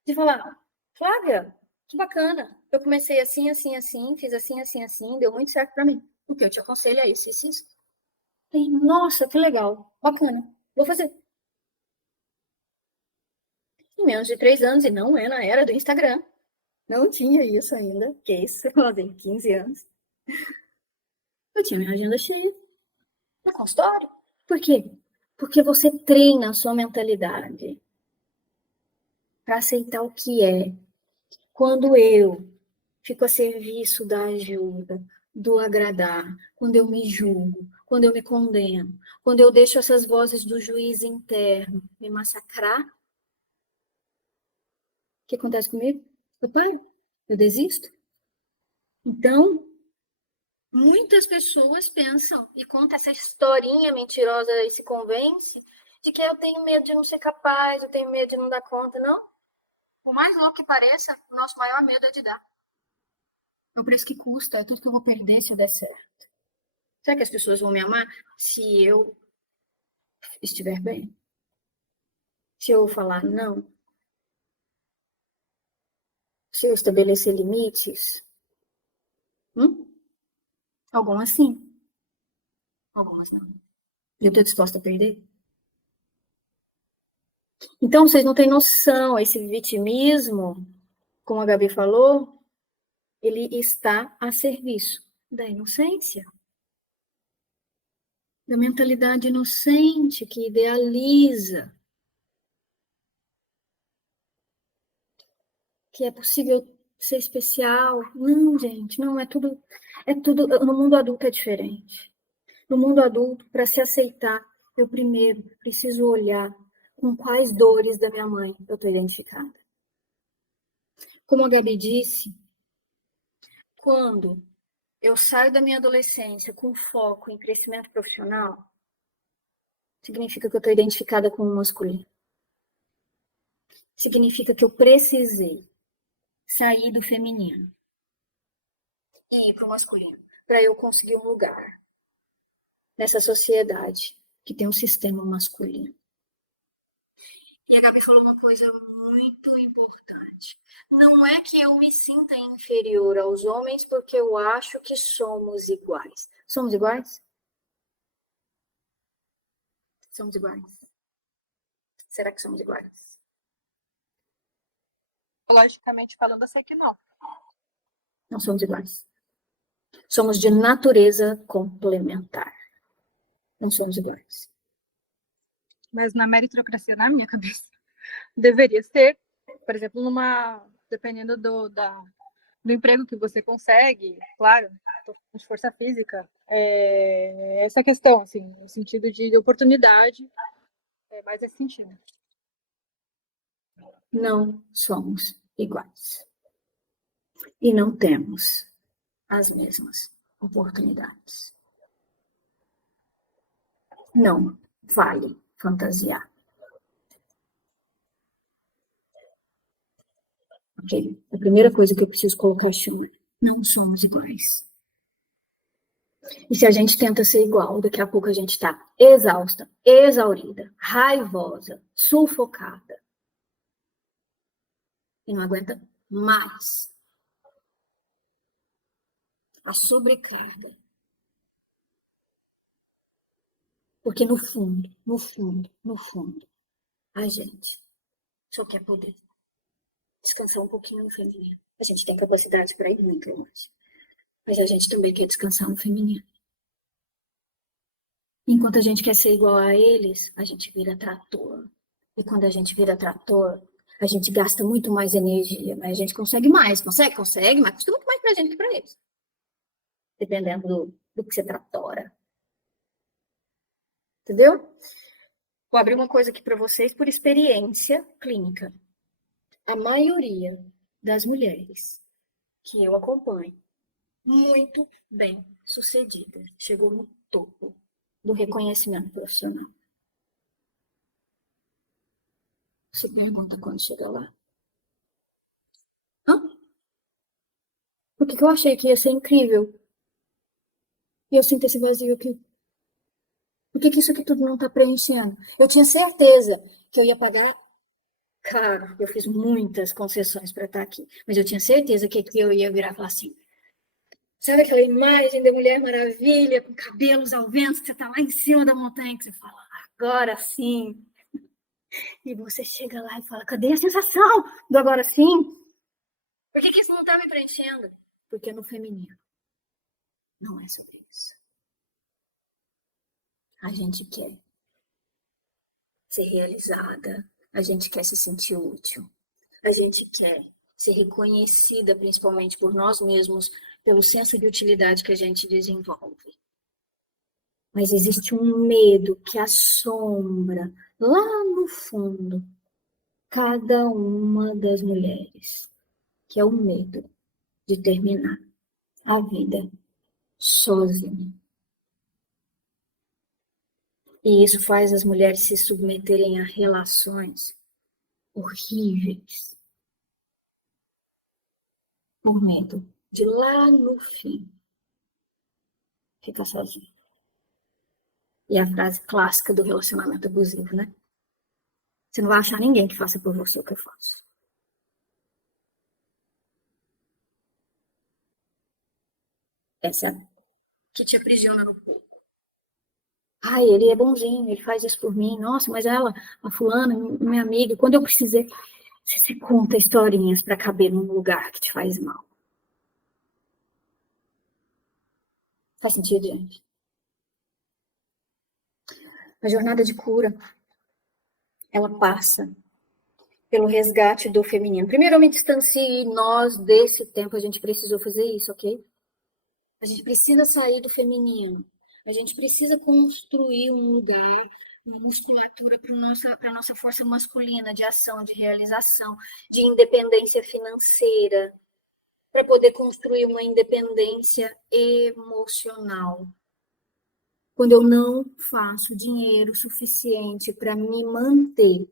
de falar, Flávia, que bacana. Eu comecei assim, assim, assim, fiz assim, assim, assim, deu muito certo para mim. O que eu te aconselho é isso, isso, isso. E, nossa, que legal, bacana, vou fazer. Em menos de 3 anos, e não é na era do Instagram. Não tinha isso ainda, que isso, tem 15 anos. Eu tinha minha agenda cheia no consultório. Por quê? Porque você treina a sua mentalidade para aceitar o que é. Quando eu fico a serviço da ajuda, do agradar, quando eu me julgo, quando eu me condeno, quando eu deixo essas vozes do juiz interno me massacrar, o que acontece comigo? Eu paro, eu desisto. Então, muitas pessoas pensam e contam essa historinha mentirosa e se convence de que eu tenho medo de não ser capaz, eu tenho medo de não dar conta. Não. Por mais louco que pareça, o nosso maior medo é de dar. É o preço que custa, é tudo que eu vou perder se eu der certo. Será que as pessoas vão me amar se eu estiver bem? Se eu falar não? Se eu estabelecer limites? Algumas sim, algumas não. Eu estou disposta a perder? Então, vocês não têm noção, esse vitimismo, como a Gabi falou, ele está a serviço da inocência, da mentalidade inocente que idealiza que é possível ser especial. Não, gente, não, é tudo, no mundo adulto é diferente. No mundo adulto, para se aceitar, eu primeiro preciso olhar com quais dores da minha mãe eu estou identificada. Como a Gabi disse, quando eu saio da minha adolescência com foco em crescimento profissional, significa que eu estou identificada com o masculino. Significa que eu precisei sair do feminino e ir para o masculino, para eu conseguir um lugar nessa sociedade que tem um sistema masculino. E a Gabi falou uma coisa muito importante. Não é que eu me sinta inferior aos homens porque eu acho que somos iguais. Somos iguais? Somos iguais. Será que somos iguais? Logicamente falando, eu sei que não. Não somos iguais. Somos de natureza complementar. Não somos iguais. Mas na meritocracia, na minha cabeça, deveria ser, por exemplo, dependendo do emprego que você consegue, claro, de força física, essa questão, assim, no sentido de oportunidade, é mais esse sentido. Não somos iguais. E não temos as mesmas oportunidades. Não vale fantasiar. Ok? A primeira coisa que eu preciso colocar chama: não somos iguais. E se a gente tenta ser igual, daqui a pouco a gente está exausta, exaurida, raivosa, sufocada. E não aguenta mais. A sobrecarga. Porque no fundo, a gente só quer poder descansar um pouquinho no feminino. A gente tem capacidade para ir muito longe. Mas a gente também quer descansar no feminino. Enquanto a gente quer ser igual a eles, a gente vira trator. E quando a gente vira trator, a gente gasta muito mais energia, mas a gente consegue mais. Consegue, mas custa muito mais pra gente que pra eles. Dependendo do que você tratora. Entendeu? Vou abrir uma coisa aqui para vocês por experiência clínica. A maioria das mulheres que eu acompanho, muito bem sucedidas, chegou no topo do reconhecimento profissional. Você pergunta quando chega lá. Hã? Porque eu achei que ia ser incrível. E eu sinto esse vazio aqui. Por que isso aqui tudo não tá preenchendo? Eu tinha certeza que eu ia pagar caro. Eu fiz muitas concessões para estar aqui. Mas eu tinha certeza que aqui eu ia virar e falar assim: sabe aquela imagem da Mulher Maravilha, com cabelos ao vento, que você tá lá em cima da montanha, que você fala, agora sim. E você chega lá e fala, cadê a sensação do agora sim? Por que isso não tá me preenchendo? Porque no feminino não é sobre isso. A gente quer ser realizada, a gente quer se sentir útil, a gente quer ser reconhecida, principalmente por nós mesmos, pelo senso de utilidade que a gente desenvolve. Mas existe um medo que assombra lá no fundo cada uma das mulheres, que é o medo de terminar a vida sozinha. E isso faz as mulheres se submeterem a relações horríveis por medo de lá no fim ficar sozinha. E a frase clássica do relacionamento abusivo, né? Você não vai achar ninguém que faça por você o que eu faço. Essa que te aprisiona no corpo. Ai, ele é bonzinho, ele faz isso por mim. Nossa, mas ela, a fulana, minha amiga, quando eu precisei, você conta historinhas para caber num lugar que te faz mal. Faz sentido, gente? A jornada de cura, ela passa pelo resgate do feminino. Primeiro, eu me distancie e nós, desse tempo, a gente precisou fazer isso, ok? A gente precisa sair do feminino. A gente precisa construir um lugar, uma musculatura para a nossa força masculina de ação, de realização, de independência financeira, para poder construir uma independência emocional. Quando eu não faço dinheiro suficiente para me manter,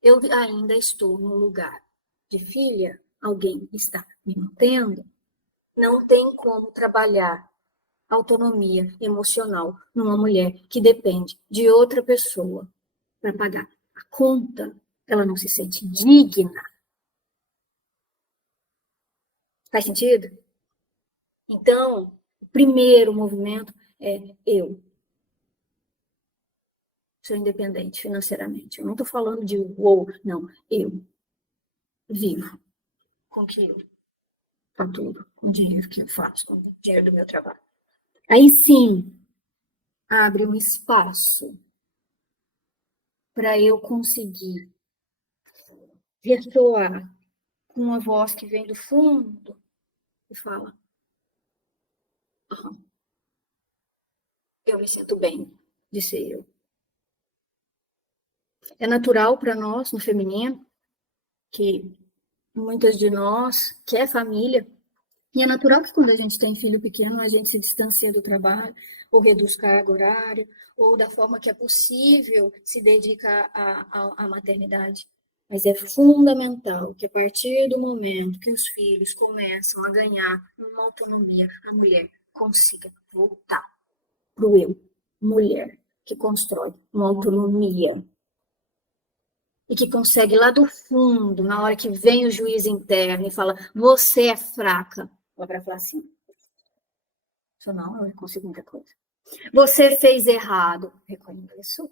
eu ainda estou no lugar de filha, alguém está me mantendo, não tem como trabalhar autonomia emocional numa mulher que depende de outra pessoa para pagar a conta. Ela não se sente digna. Faz sentido? Então, o primeiro movimento é eu sou independente financeiramente. Eu não estou falando de não. Eu vivo com que com tudo, com o dinheiro que eu faço, com o dinheiro do meu trabalho. Aí sim, abre um espaço para eu conseguir ressoar com uma voz que vem do fundo e fala: eu me sinto bem de ser eu. É natural para nós, no feminino, que muitas de nós quer família, e é natural que quando a gente tem filho pequeno, a gente se distancia do trabalho, ou reduz carga horária, ou da forma que é possível se dedica à maternidade. Mas é fundamental que a partir do momento que os filhos começam a ganhar uma autonomia, a mulher consiga voltar para o eu, mulher, que constrói uma autonomia e que consegue lá do fundo, na hora que vem o juiz interno e fala, você é fraca, ela vai falar assim, isso não, eu consigo muita coisa. Você fez errado, reconheço,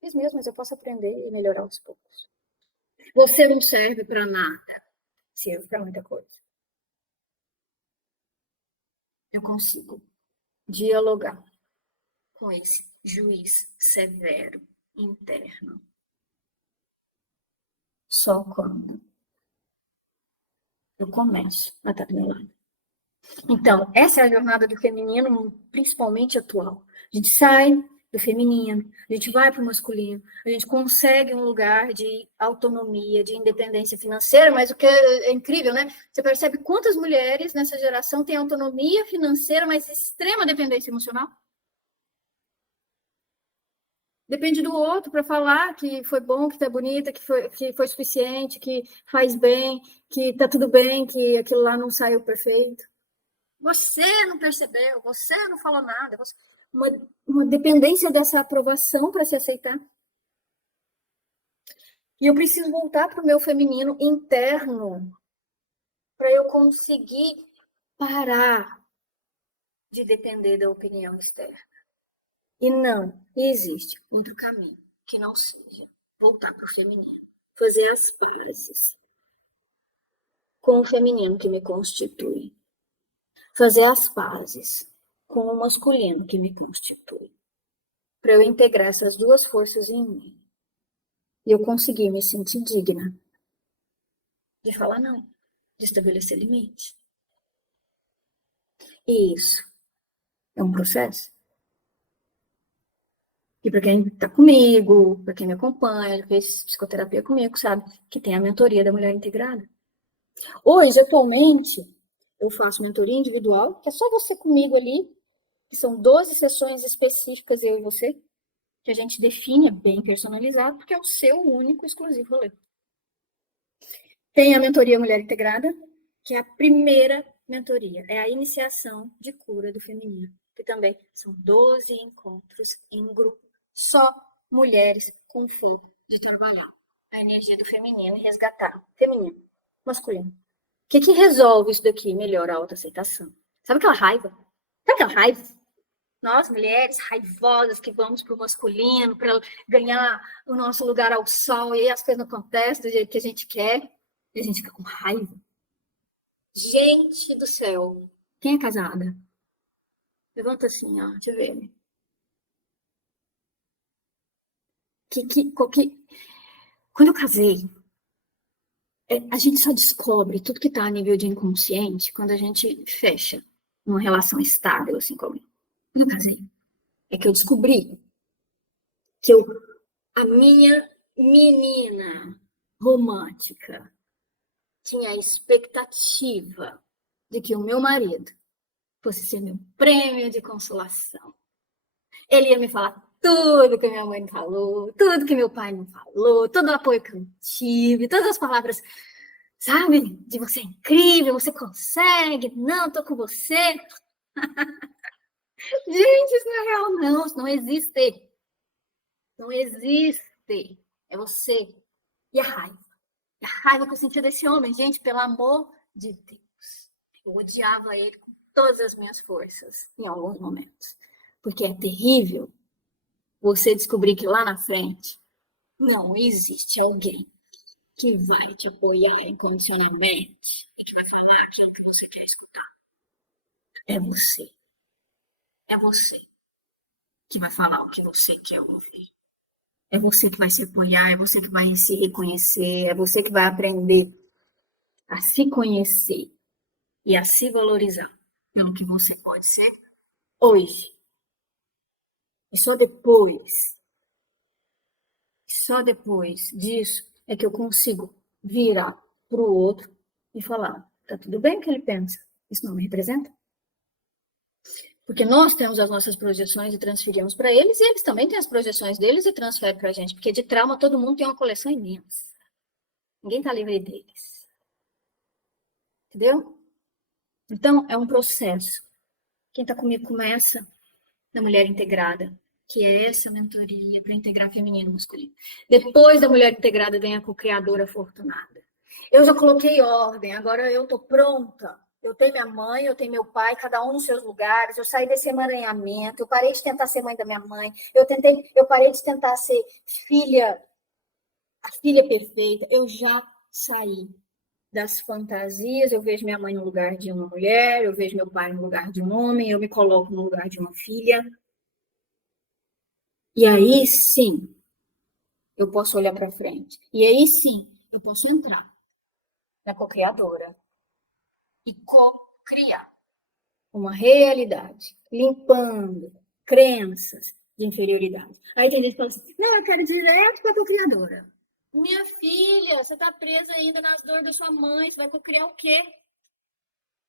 fiz mesmo, mas eu posso aprender e melhorar aos poucos. Você não serve para nada, serve para muita coisa. Eu consigo dialogar com esse juiz severo interno. Só quando eu começo a estar do meu lado. Então, essa é a jornada do feminino, principalmente atual. A gente sai do feminino, a gente vai para o masculino, a gente consegue um lugar de autonomia, de independência financeira, mas o que é incrível, né? Você percebe quantas mulheres nessa geração têm autonomia financeira, mas extrema dependência emocional? Depende do outro para falar que foi bom, que tá bonita, que foi suficiente, que faz bem, que tá tudo bem, que aquilo lá não saiu perfeito. Você não percebeu, você não falou nada. Uma dependência dessa aprovação para se aceitar. E eu preciso voltar para o meu feminino interno para eu conseguir parar de depender da opinião externa. E não existe outro caminho que não seja voltar para o feminino. Fazer as pazes com o feminino que me constitui. Fazer as pazes com o masculino que me constitui. Para eu integrar essas duas forças em mim. E eu conseguir me sentir digna de falar não, de estabelecer limites. E isso é um processo. E para quem está comigo, para quem me acompanha, fez psicoterapia comigo, sabe? Que tem a mentoria da Mulher Integrada. Hoje, atualmente, eu faço mentoria individual, que é só você comigo ali, que são 12 sessões específicas, eu e você, que a gente define, é bem personalizado, porque é o seu único, exclusivo rolê. Tem a mentoria Mulher Integrada, que é a primeira mentoria, é a iniciação de cura do feminino, que também são 12 encontros em grupo, só mulheres com foco de trabalhar a energia do feminino e resgatar feminino, masculino. O que resolve isso daqui? Melhora a autoaceitação. Sabe aquela raiva? Sabe aquela raiva? Nós, mulheres raivosas que vamos para o masculino, para ganhar o nosso lugar ao sol, e aí as coisas não acontecem do jeito que a gente quer, e a gente fica com raiva. Gente do céu, quem é casada? Levanta assim, ó, deixa eu ver. Quando eu casei, a gente só descobre tudo que está a nível de inconsciente quando a gente fecha uma relação estável, assim como eu. Quando eu casei, é que eu descobri que a minha menina romântica tinha a expectativa de que o meu marido fosse ser meu prêmio de consolação. Ele ia me falar tudo que minha mãe não falou, tudo que meu pai não falou, todo o apoio que eu tive, todas as palavras, sabe? De você é incrível, você consegue, não, tô com você. Gente, isso não é real, não, isso não existe. Não existe. É você. E a raiva? A raiva que eu sentia desse homem, gente, pelo amor de Deus. Eu odiava ele com todas as minhas forças em alguns momentos. Porque é terrível você descobrir que lá na frente não existe alguém que vai te apoiar incondicionalmente e que vai falar aquilo que você quer escutar. É você. É você que vai falar o que você quer ouvir. É você que vai se apoiar, é você que vai se reconhecer, é você que vai aprender a se conhecer e a se valorizar pelo que você pode ser hoje. E só depois disso é que eu consigo virar para o outro e falar: tá tudo bem o que ele pensa, isso não me representa? Porque nós temos as nossas projeções e transferimos para eles, e eles também têm as projeções deles e transferem para a gente, porque de trauma todo mundo tem uma coleção imensa. Ninguém está livre deles. Entendeu? Então, é um processo. Quem está comigo começa na Mulher Integrada, que é essa mentoria para integrar feminino e masculino. Depois da Mulher Integrada vem a co-criadora afortunada. Eu já coloquei ordem, agora eu estou pronta. Eu tenho minha mãe, eu tenho meu pai, cada um nos seus lugares. Eu saí desse emaranhamento, eu parei de tentar ser mãe da minha mãe. Eu parei de tentar ser filha, a filha perfeita. Eu já saí das fantasias, eu vejo minha mãe no lugar de uma mulher, eu vejo meu pai no lugar de um homem, eu me coloco no lugar de uma filha. E aí sim, eu posso olhar para frente. E aí sim, eu posso entrar na co-criadora e co-criar uma realidade, limpando crenças de inferioridade. Aí tem gente que fala assim: não, eu quero direto para a co-criadora. Minha filha, você está presa ainda nas dores da sua mãe, você vai co-criar o quê?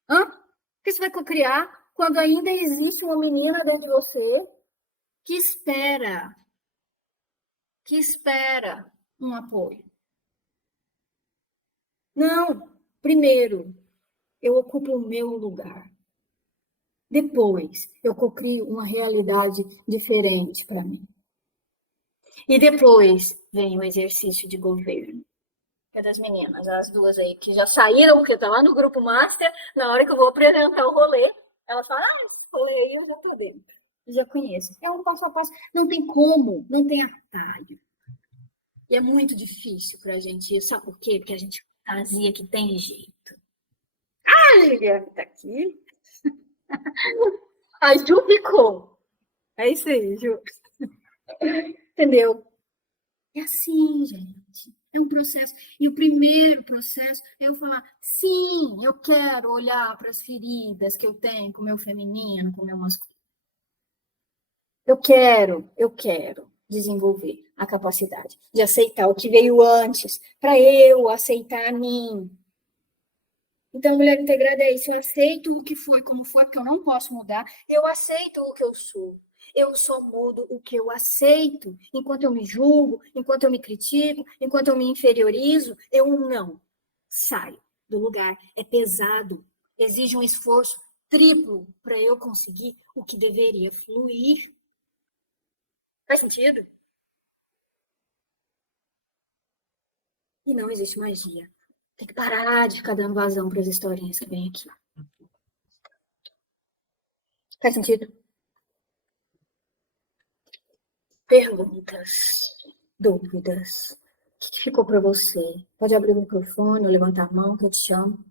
Hã? O que você vai co-criar quando ainda existe uma menina dentro de você que espera um apoio? Não, primeiro, eu ocupo o meu lugar. Depois, eu cocrio uma realidade diferente para mim. E depois vem o exercício de governo. É das meninas, as duas aí que já saíram, porque tá lá no grupo master, na hora que eu vou apresentar o rolê, elas falam: esse rolê aí eu já tô dentro. Eu já conheço. É um passo a passo. Não tem como, não tem atalho. E é muito difícil pra gente ir. Sabe por quê? Porque a gente fazia que tem jeito. A Liliane tá aqui. A Ju ficou. É isso aí, Ju. Entendeu? É assim, gente. É um processo. E o primeiro processo é eu falar: sim, eu quero olhar para as feridas que eu tenho com o meu feminino, com o meu masculino. Eu quero desenvolver a capacidade de aceitar o que veio antes, para eu aceitar a mim. Então, mulher integrada é isso. Eu aceito o que foi, como foi, porque eu não posso mudar. Eu aceito o que eu sou. Eu só mudo o que eu aceito. Enquanto eu me julgo, enquanto eu me critico, enquanto eu me inferiorizo, eu não saio do lugar. É pesado. Exige um esforço triplo para eu conseguir o que deveria fluir. Faz sentido? E não existe magia. Tem que parar de ficar dando vazão para as historinhas que vem aqui. Faz sentido? Perguntas, dúvidas. O que ficou para você? Pode abrir o microfone ou levantar a mão que eu te chamo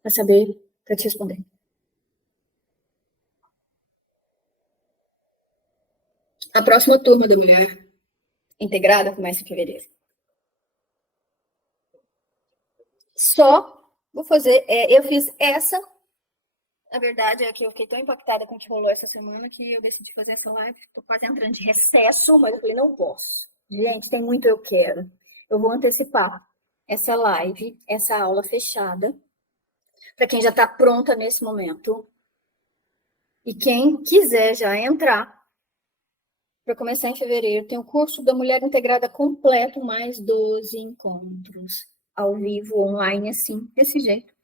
para saber, para te responder. A próxima turma da mulher integrada começa em fevereiro. Só vou fazer, eu fiz essa. A verdade é que eu fiquei tão impactada com o que rolou essa semana que eu decidi fazer essa live. Tô quase entrando de recesso, mas eu falei, não posso. Gente, tem muito eu quero. Eu vou antecipar essa live, essa aula fechada, para quem já está pronta nesse momento. E quem quiser já entrar, para começar em fevereiro, tem o curso da Mulher Integrada completo, mais 12 encontros, ao vivo, online, assim, desse jeito.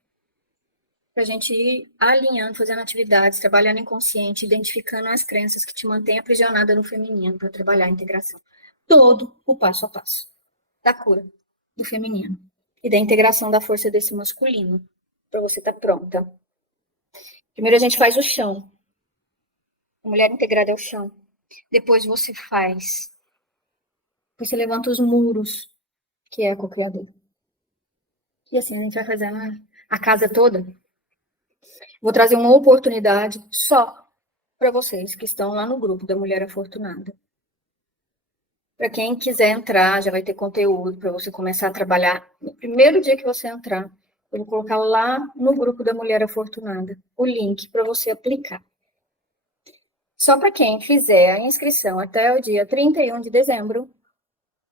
Para a gente ir alinhando, fazendo atividades, trabalhando inconsciente, identificando as crenças que te mantêm aprisionada no feminino, para trabalhar a integração. Todo o passo a passo da cura do feminino e da integração da força desse masculino, para você estar pronta. Primeiro a gente faz o chão. A mulher integrada é o chão. Depois você faz. Depois você levanta os muros, que é a co-criadora. E assim a gente vai fazendo a casa toda. Vou trazer uma oportunidade só para vocês que estão lá no grupo da Mulher Afortunada. Para quem quiser entrar, já vai ter conteúdo para você começar a trabalhar. No primeiro dia que você entrar, eu vou colocar lá no grupo da Mulher Afortunada o link para você aplicar. Só para quem fizer a inscrição até o dia 31 de dezembro,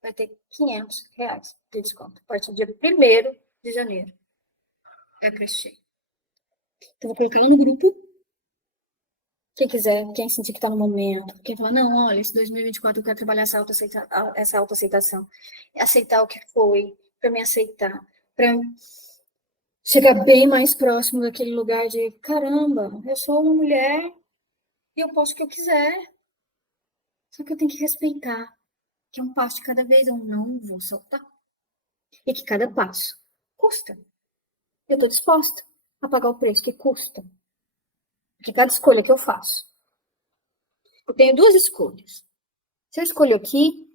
vai ter R$500 de desconto. A partir do dia 1º de janeiro. É crescer. Então, vou colocar lá no grupo. Quem quiser, quem sentir que está no momento, quem falar, não, olha, esse 2024 eu quero trabalhar essa autoaceitação. Aceitar o que foi, para me aceitar, para chegar bem mais próximo daquele lugar de, caramba, eu sou uma mulher e eu posso o que eu quiser. Só que eu tenho que respeitar, que é um passo de cada vez, eu não vou soltar. E que cada passo custa. Eu estou disposta a pagar o preço que custa. Porque cada escolha que eu faço, eu tenho duas escolhas. Se eu escolho aqui,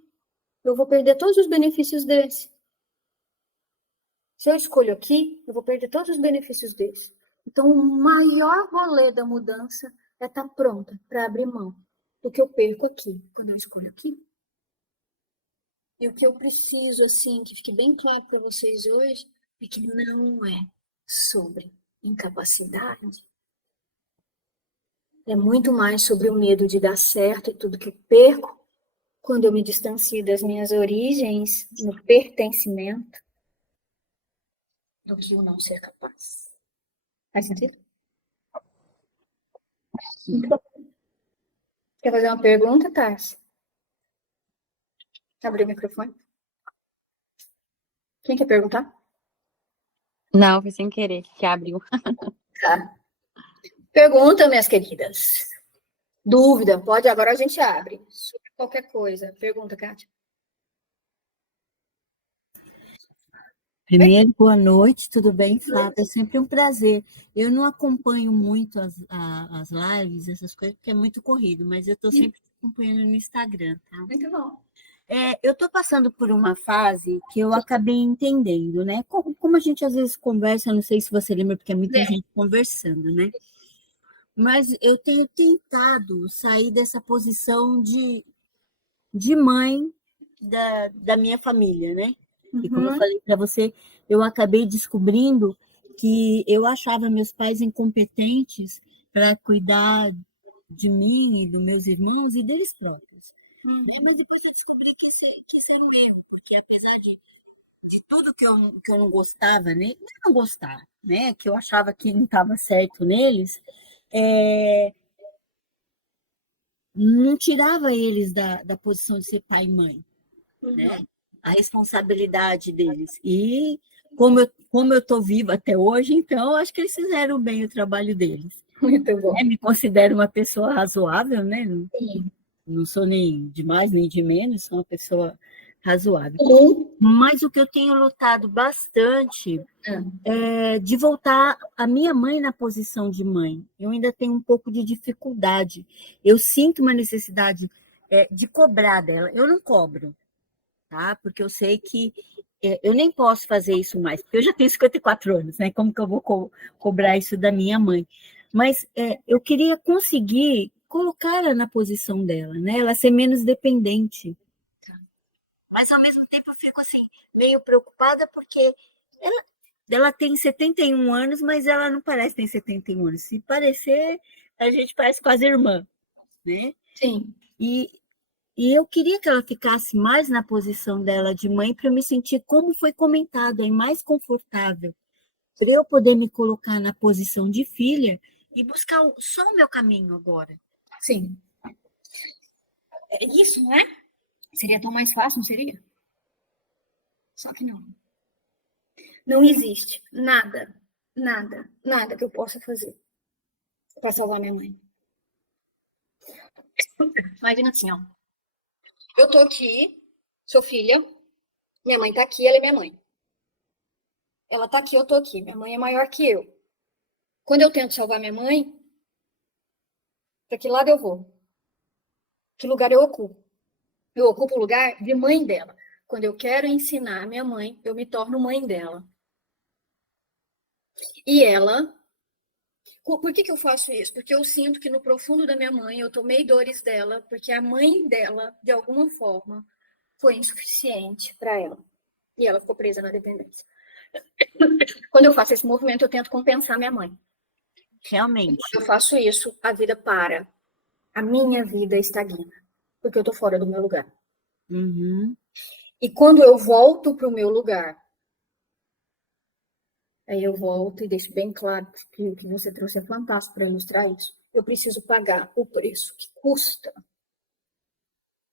eu vou perder todos os benefícios desse. Se eu escolho aqui, eu vou perder todos os benefícios desse. Então, o maior rolê da mudança é estar pronta para abrir mão do que eu perco aqui, quando eu escolho aqui. E o que eu preciso, assim, que fique bem claro para vocês hoje, é que não é sobre incapacidade. É muito mais sobre o medo de dar certo e tudo que eu perco quando eu me distancio das minhas origens, no pertencimento, do que eu não ser capaz. Faz sentido? Quer fazer uma pergunta, Tarsi? Abrir o microfone. Quem quer perguntar? Não, foi sem querer que abriu. Tá. Pergunta, minhas queridas. Dúvida, pode, agora a gente abre. Sobre qualquer coisa. Pergunta, Kátia. Primeiro, boa noite, tudo bem, Flávia? É sempre um prazer. Eu não acompanho muito as lives, essas coisas, porque é muito corrido, mas eu estou sempre acompanhando no Instagram, tá? Muito bom. Eu estou passando por uma fase que eu acabei entendendo, né? Como a gente às vezes conversa, não sei se você lembra, porque é muita gente conversando, né? Mas eu tenho tentado sair dessa posição de mãe da minha família, né? E como eu falei para você, eu acabei descobrindo que eu achava meus pais incompetentes para cuidar de mim e dos meus irmãos e deles próprios. Uhum. Né? Mas depois eu descobri que isso era um erro, porque apesar de tudo que eu não gostava, né? Não gostar, né? Que eu achava que não estava certo neles, não tirava eles da posição de ser pai e mãe, né? Uhum. A responsabilidade deles. E como eu estou viva até hoje, então acho que eles fizeram bem o trabalho deles. Muito bom. Me considero uma pessoa razoável, né? Sim. Não sou nem de mais nem de menos, sou uma pessoa razoável. Sim. Mas o que eu tenho lutado bastante é de voltar a minha mãe na posição de mãe. Eu ainda tenho um pouco de dificuldade. Eu sinto uma necessidade de cobrar dela. Eu não cobro, tá? Porque eu sei que eu nem posso fazer isso mais, porque eu já tenho 54 anos, né? Como que eu vou cobrar isso da minha mãe? Mas eu queria conseguir colocar ela na posição dela, né? Ela ser menos dependente. Mas, ao mesmo tempo, eu fico assim, meio preocupada, porque ela tem 71 anos, mas ela não parece ter 71 anos. Se parecer, a gente parece quase irmã, né? Sim. E eu queria que ela ficasse mais na posição dela de mãe para eu me sentir, como foi comentado, mais confortável. Para eu poder me colocar na posição de filha e buscar só o meu caminho agora. Sim. É isso, não é? Seria tão mais fácil, não seria? Só que não. Não existe nada, nada, nada que eu possa fazer para salvar minha mãe. Imagina assim, ó. Eu tô aqui, sou filha, minha mãe tá aqui, ela é minha mãe. Ela tá aqui, eu tô aqui. Minha mãe é maior que eu. Quando eu tento salvar minha mãe, para que lado eu vou? Que lugar eu ocupo? Eu ocupo o lugar de mãe dela. Quando eu quero ensinar a minha mãe, eu me torno mãe dela. E ela... Por que eu faço isso? Porque eu sinto que no profundo da minha mãe eu tomei dores dela, porque a mãe dela, de alguma forma, foi insuficiente para ela. E ela ficou presa na dependência. Quando eu faço esse movimento, eu tento compensar minha mãe. Realmente. Quando eu faço isso, a vida para. A minha vida estagna. Porque eu tô fora do meu lugar. Uhum. E quando eu volto para o meu lugar, aí eu volto e deixo bem claro que o que você trouxe é fantástico para ilustrar isso. Eu preciso pagar o preço que custa.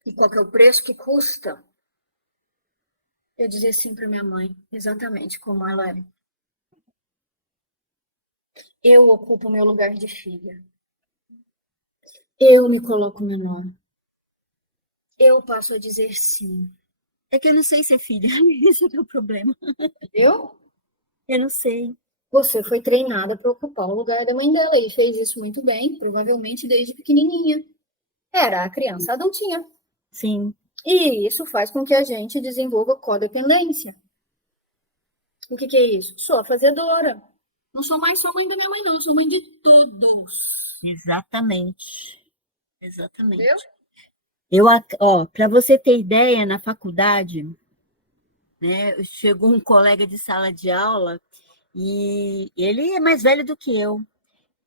E qual que é o preço que custa? Eu dizia assim para minha mãe, exatamente como ela é. Eu ocupo o meu lugar de filha. Eu me coloco menor. Eu passo a dizer sim. É que eu não sei ser filha, esse é o problema. Eu? Eu não sei. Você foi treinada para ocupar o lugar da mãe dela e fez isso muito bem, provavelmente desde pequenininha. Era a criança adultinha. Sim. E isso faz com que a gente desenvolva codependência. O que é isso? Sou a fazedora. Não sou mais só mãe da minha mãe, não. Sou mãe de todos. Exatamente. Exatamente. Entendeu? Para você ter ideia, na faculdade, né, chegou um colega de sala de aula e ele é mais velho do que eu.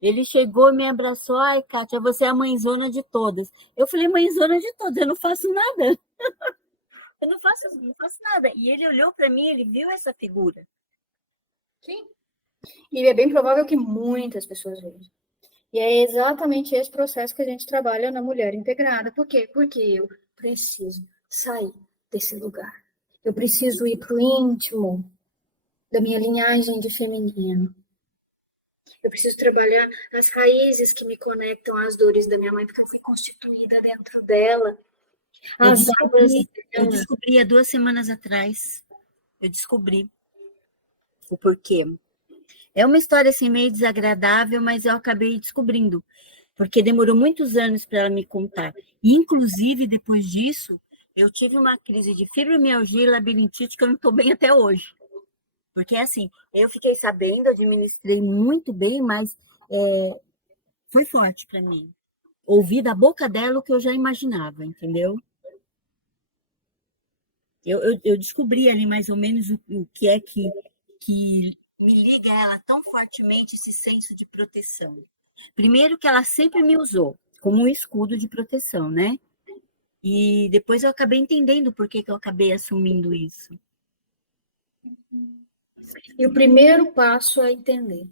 Ele chegou e me abraçou. Ai, Kátia, você é a mãezona de todas. Eu falei, mãezona de todas, eu não faço nada. Eu não faço nada. E ele olhou para mim, ele viu essa figura. Sim. E é bem provável que muitas pessoas vejam. E é exatamente esse processo que a gente trabalha na mulher integrada. Por quê? Porque eu preciso sair desse lugar. Eu preciso ir para o íntimo da minha linhagem de feminino. Eu preciso trabalhar as raízes que me conectam às dores da minha mãe, porque eu fui constituída dentro dela. Eu descobri há 2 semanas atrás. Eu descobri o porquê. É uma história assim meio desagradável, mas eu acabei descobrindo, porque demorou muitos anos para ela me contar. E, inclusive, depois disso, eu tive uma crise de fibromialgia e labirintite que eu não estou bem até hoje. Porque, assim, eu fiquei sabendo, administrei muito bem, mas foi forte para mim. Ouvi da boca dela o que eu já imaginava, entendeu? Eu descobri ali mais ou menos o que é que me liga a ela tão fortemente esse senso de proteção. Primeiro que ela sempre me usou. como um escudo de proteção, né? E depois eu acabei entendendo por que eu acabei assumindo isso. E o primeiro passo é entender.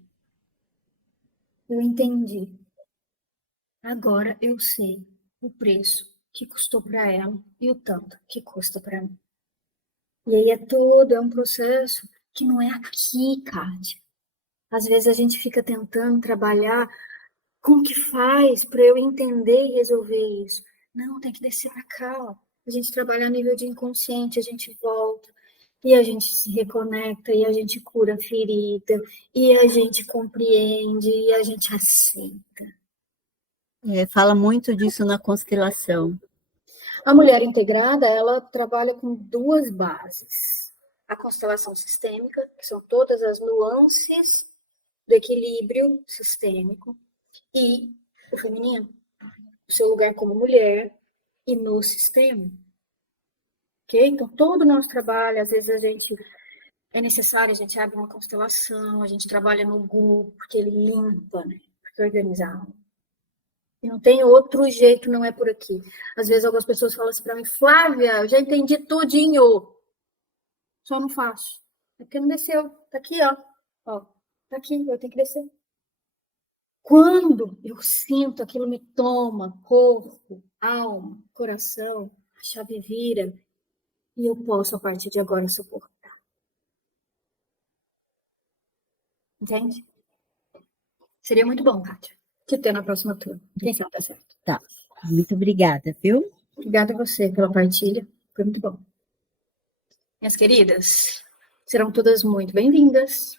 Eu entendi. Agora eu sei o preço que custou para ela e o tanto que custa para mim. E aí é um processo que não é aqui, Kátia. Às vezes a gente fica tentando trabalhar como que faz para eu entender e resolver isso. Não, tem que descer para cá, ó. A gente trabalha a nível de inconsciente, a gente volta, e a gente se reconecta, e a gente cura a ferida, e a gente compreende, e a gente aceita. Fala muito disso na constelação. A mulher integrada, ela trabalha com duas bases. A constelação sistêmica, que são todas as nuances do equilíbrio sistêmico, e o feminino, o seu lugar como mulher e no sistema. Ok? Então, todo o nosso trabalho, às vezes é necessário, a gente abre uma constelação, a gente trabalha no grupo, porque ele limpa, né? Porque organiza. E não tem outro jeito, não é por aqui. Às vezes algumas pessoas falam assim para mim, Flávia, eu já entendi tudinho, só não faço. É porque não desceu, tá aqui, ó, tá aqui, eu tenho que descer. Quando eu sinto aquilo me toma, corpo, alma, coração, a chave vira, e eu posso, a partir de agora, suportar. Entende? Seria muito bom, Kátia, te ter na próxima turma. Quem sabe tá certo. Tá. Muito obrigada, viu? Obrigada a você pela partilha. Foi muito bom. Minhas queridas, serão todas muito bem-vindas.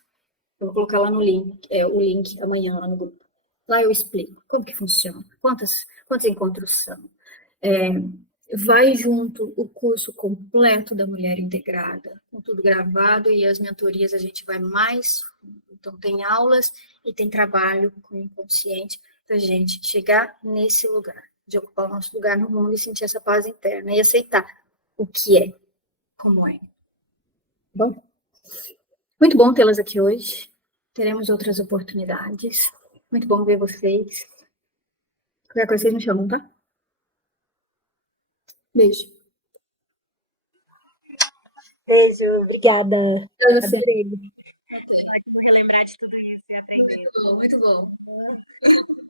Eu vou colocar lá no link, o link amanhã lá no grupo. Lá eu explico como que funciona, quantos encontros são. Vai junto o curso completo da Mulher Integrada, com tudo gravado, e as mentorias a gente vai mais. Então, tem aulas e tem trabalho com o inconsciente para a gente chegar nesse lugar, de ocupar o nosso lugar no mundo e sentir essa paz interna e aceitar o que é, como é. Bom, muito bom tê-las aqui hoje. Teremos outras oportunidades. Muito bom ver vocês. Qualquer coisa vocês me chamam, tá? Beijo. Beijo, obrigada. Adorei. Lembrar de tudo isso e aprender. Muito bom, muito bom.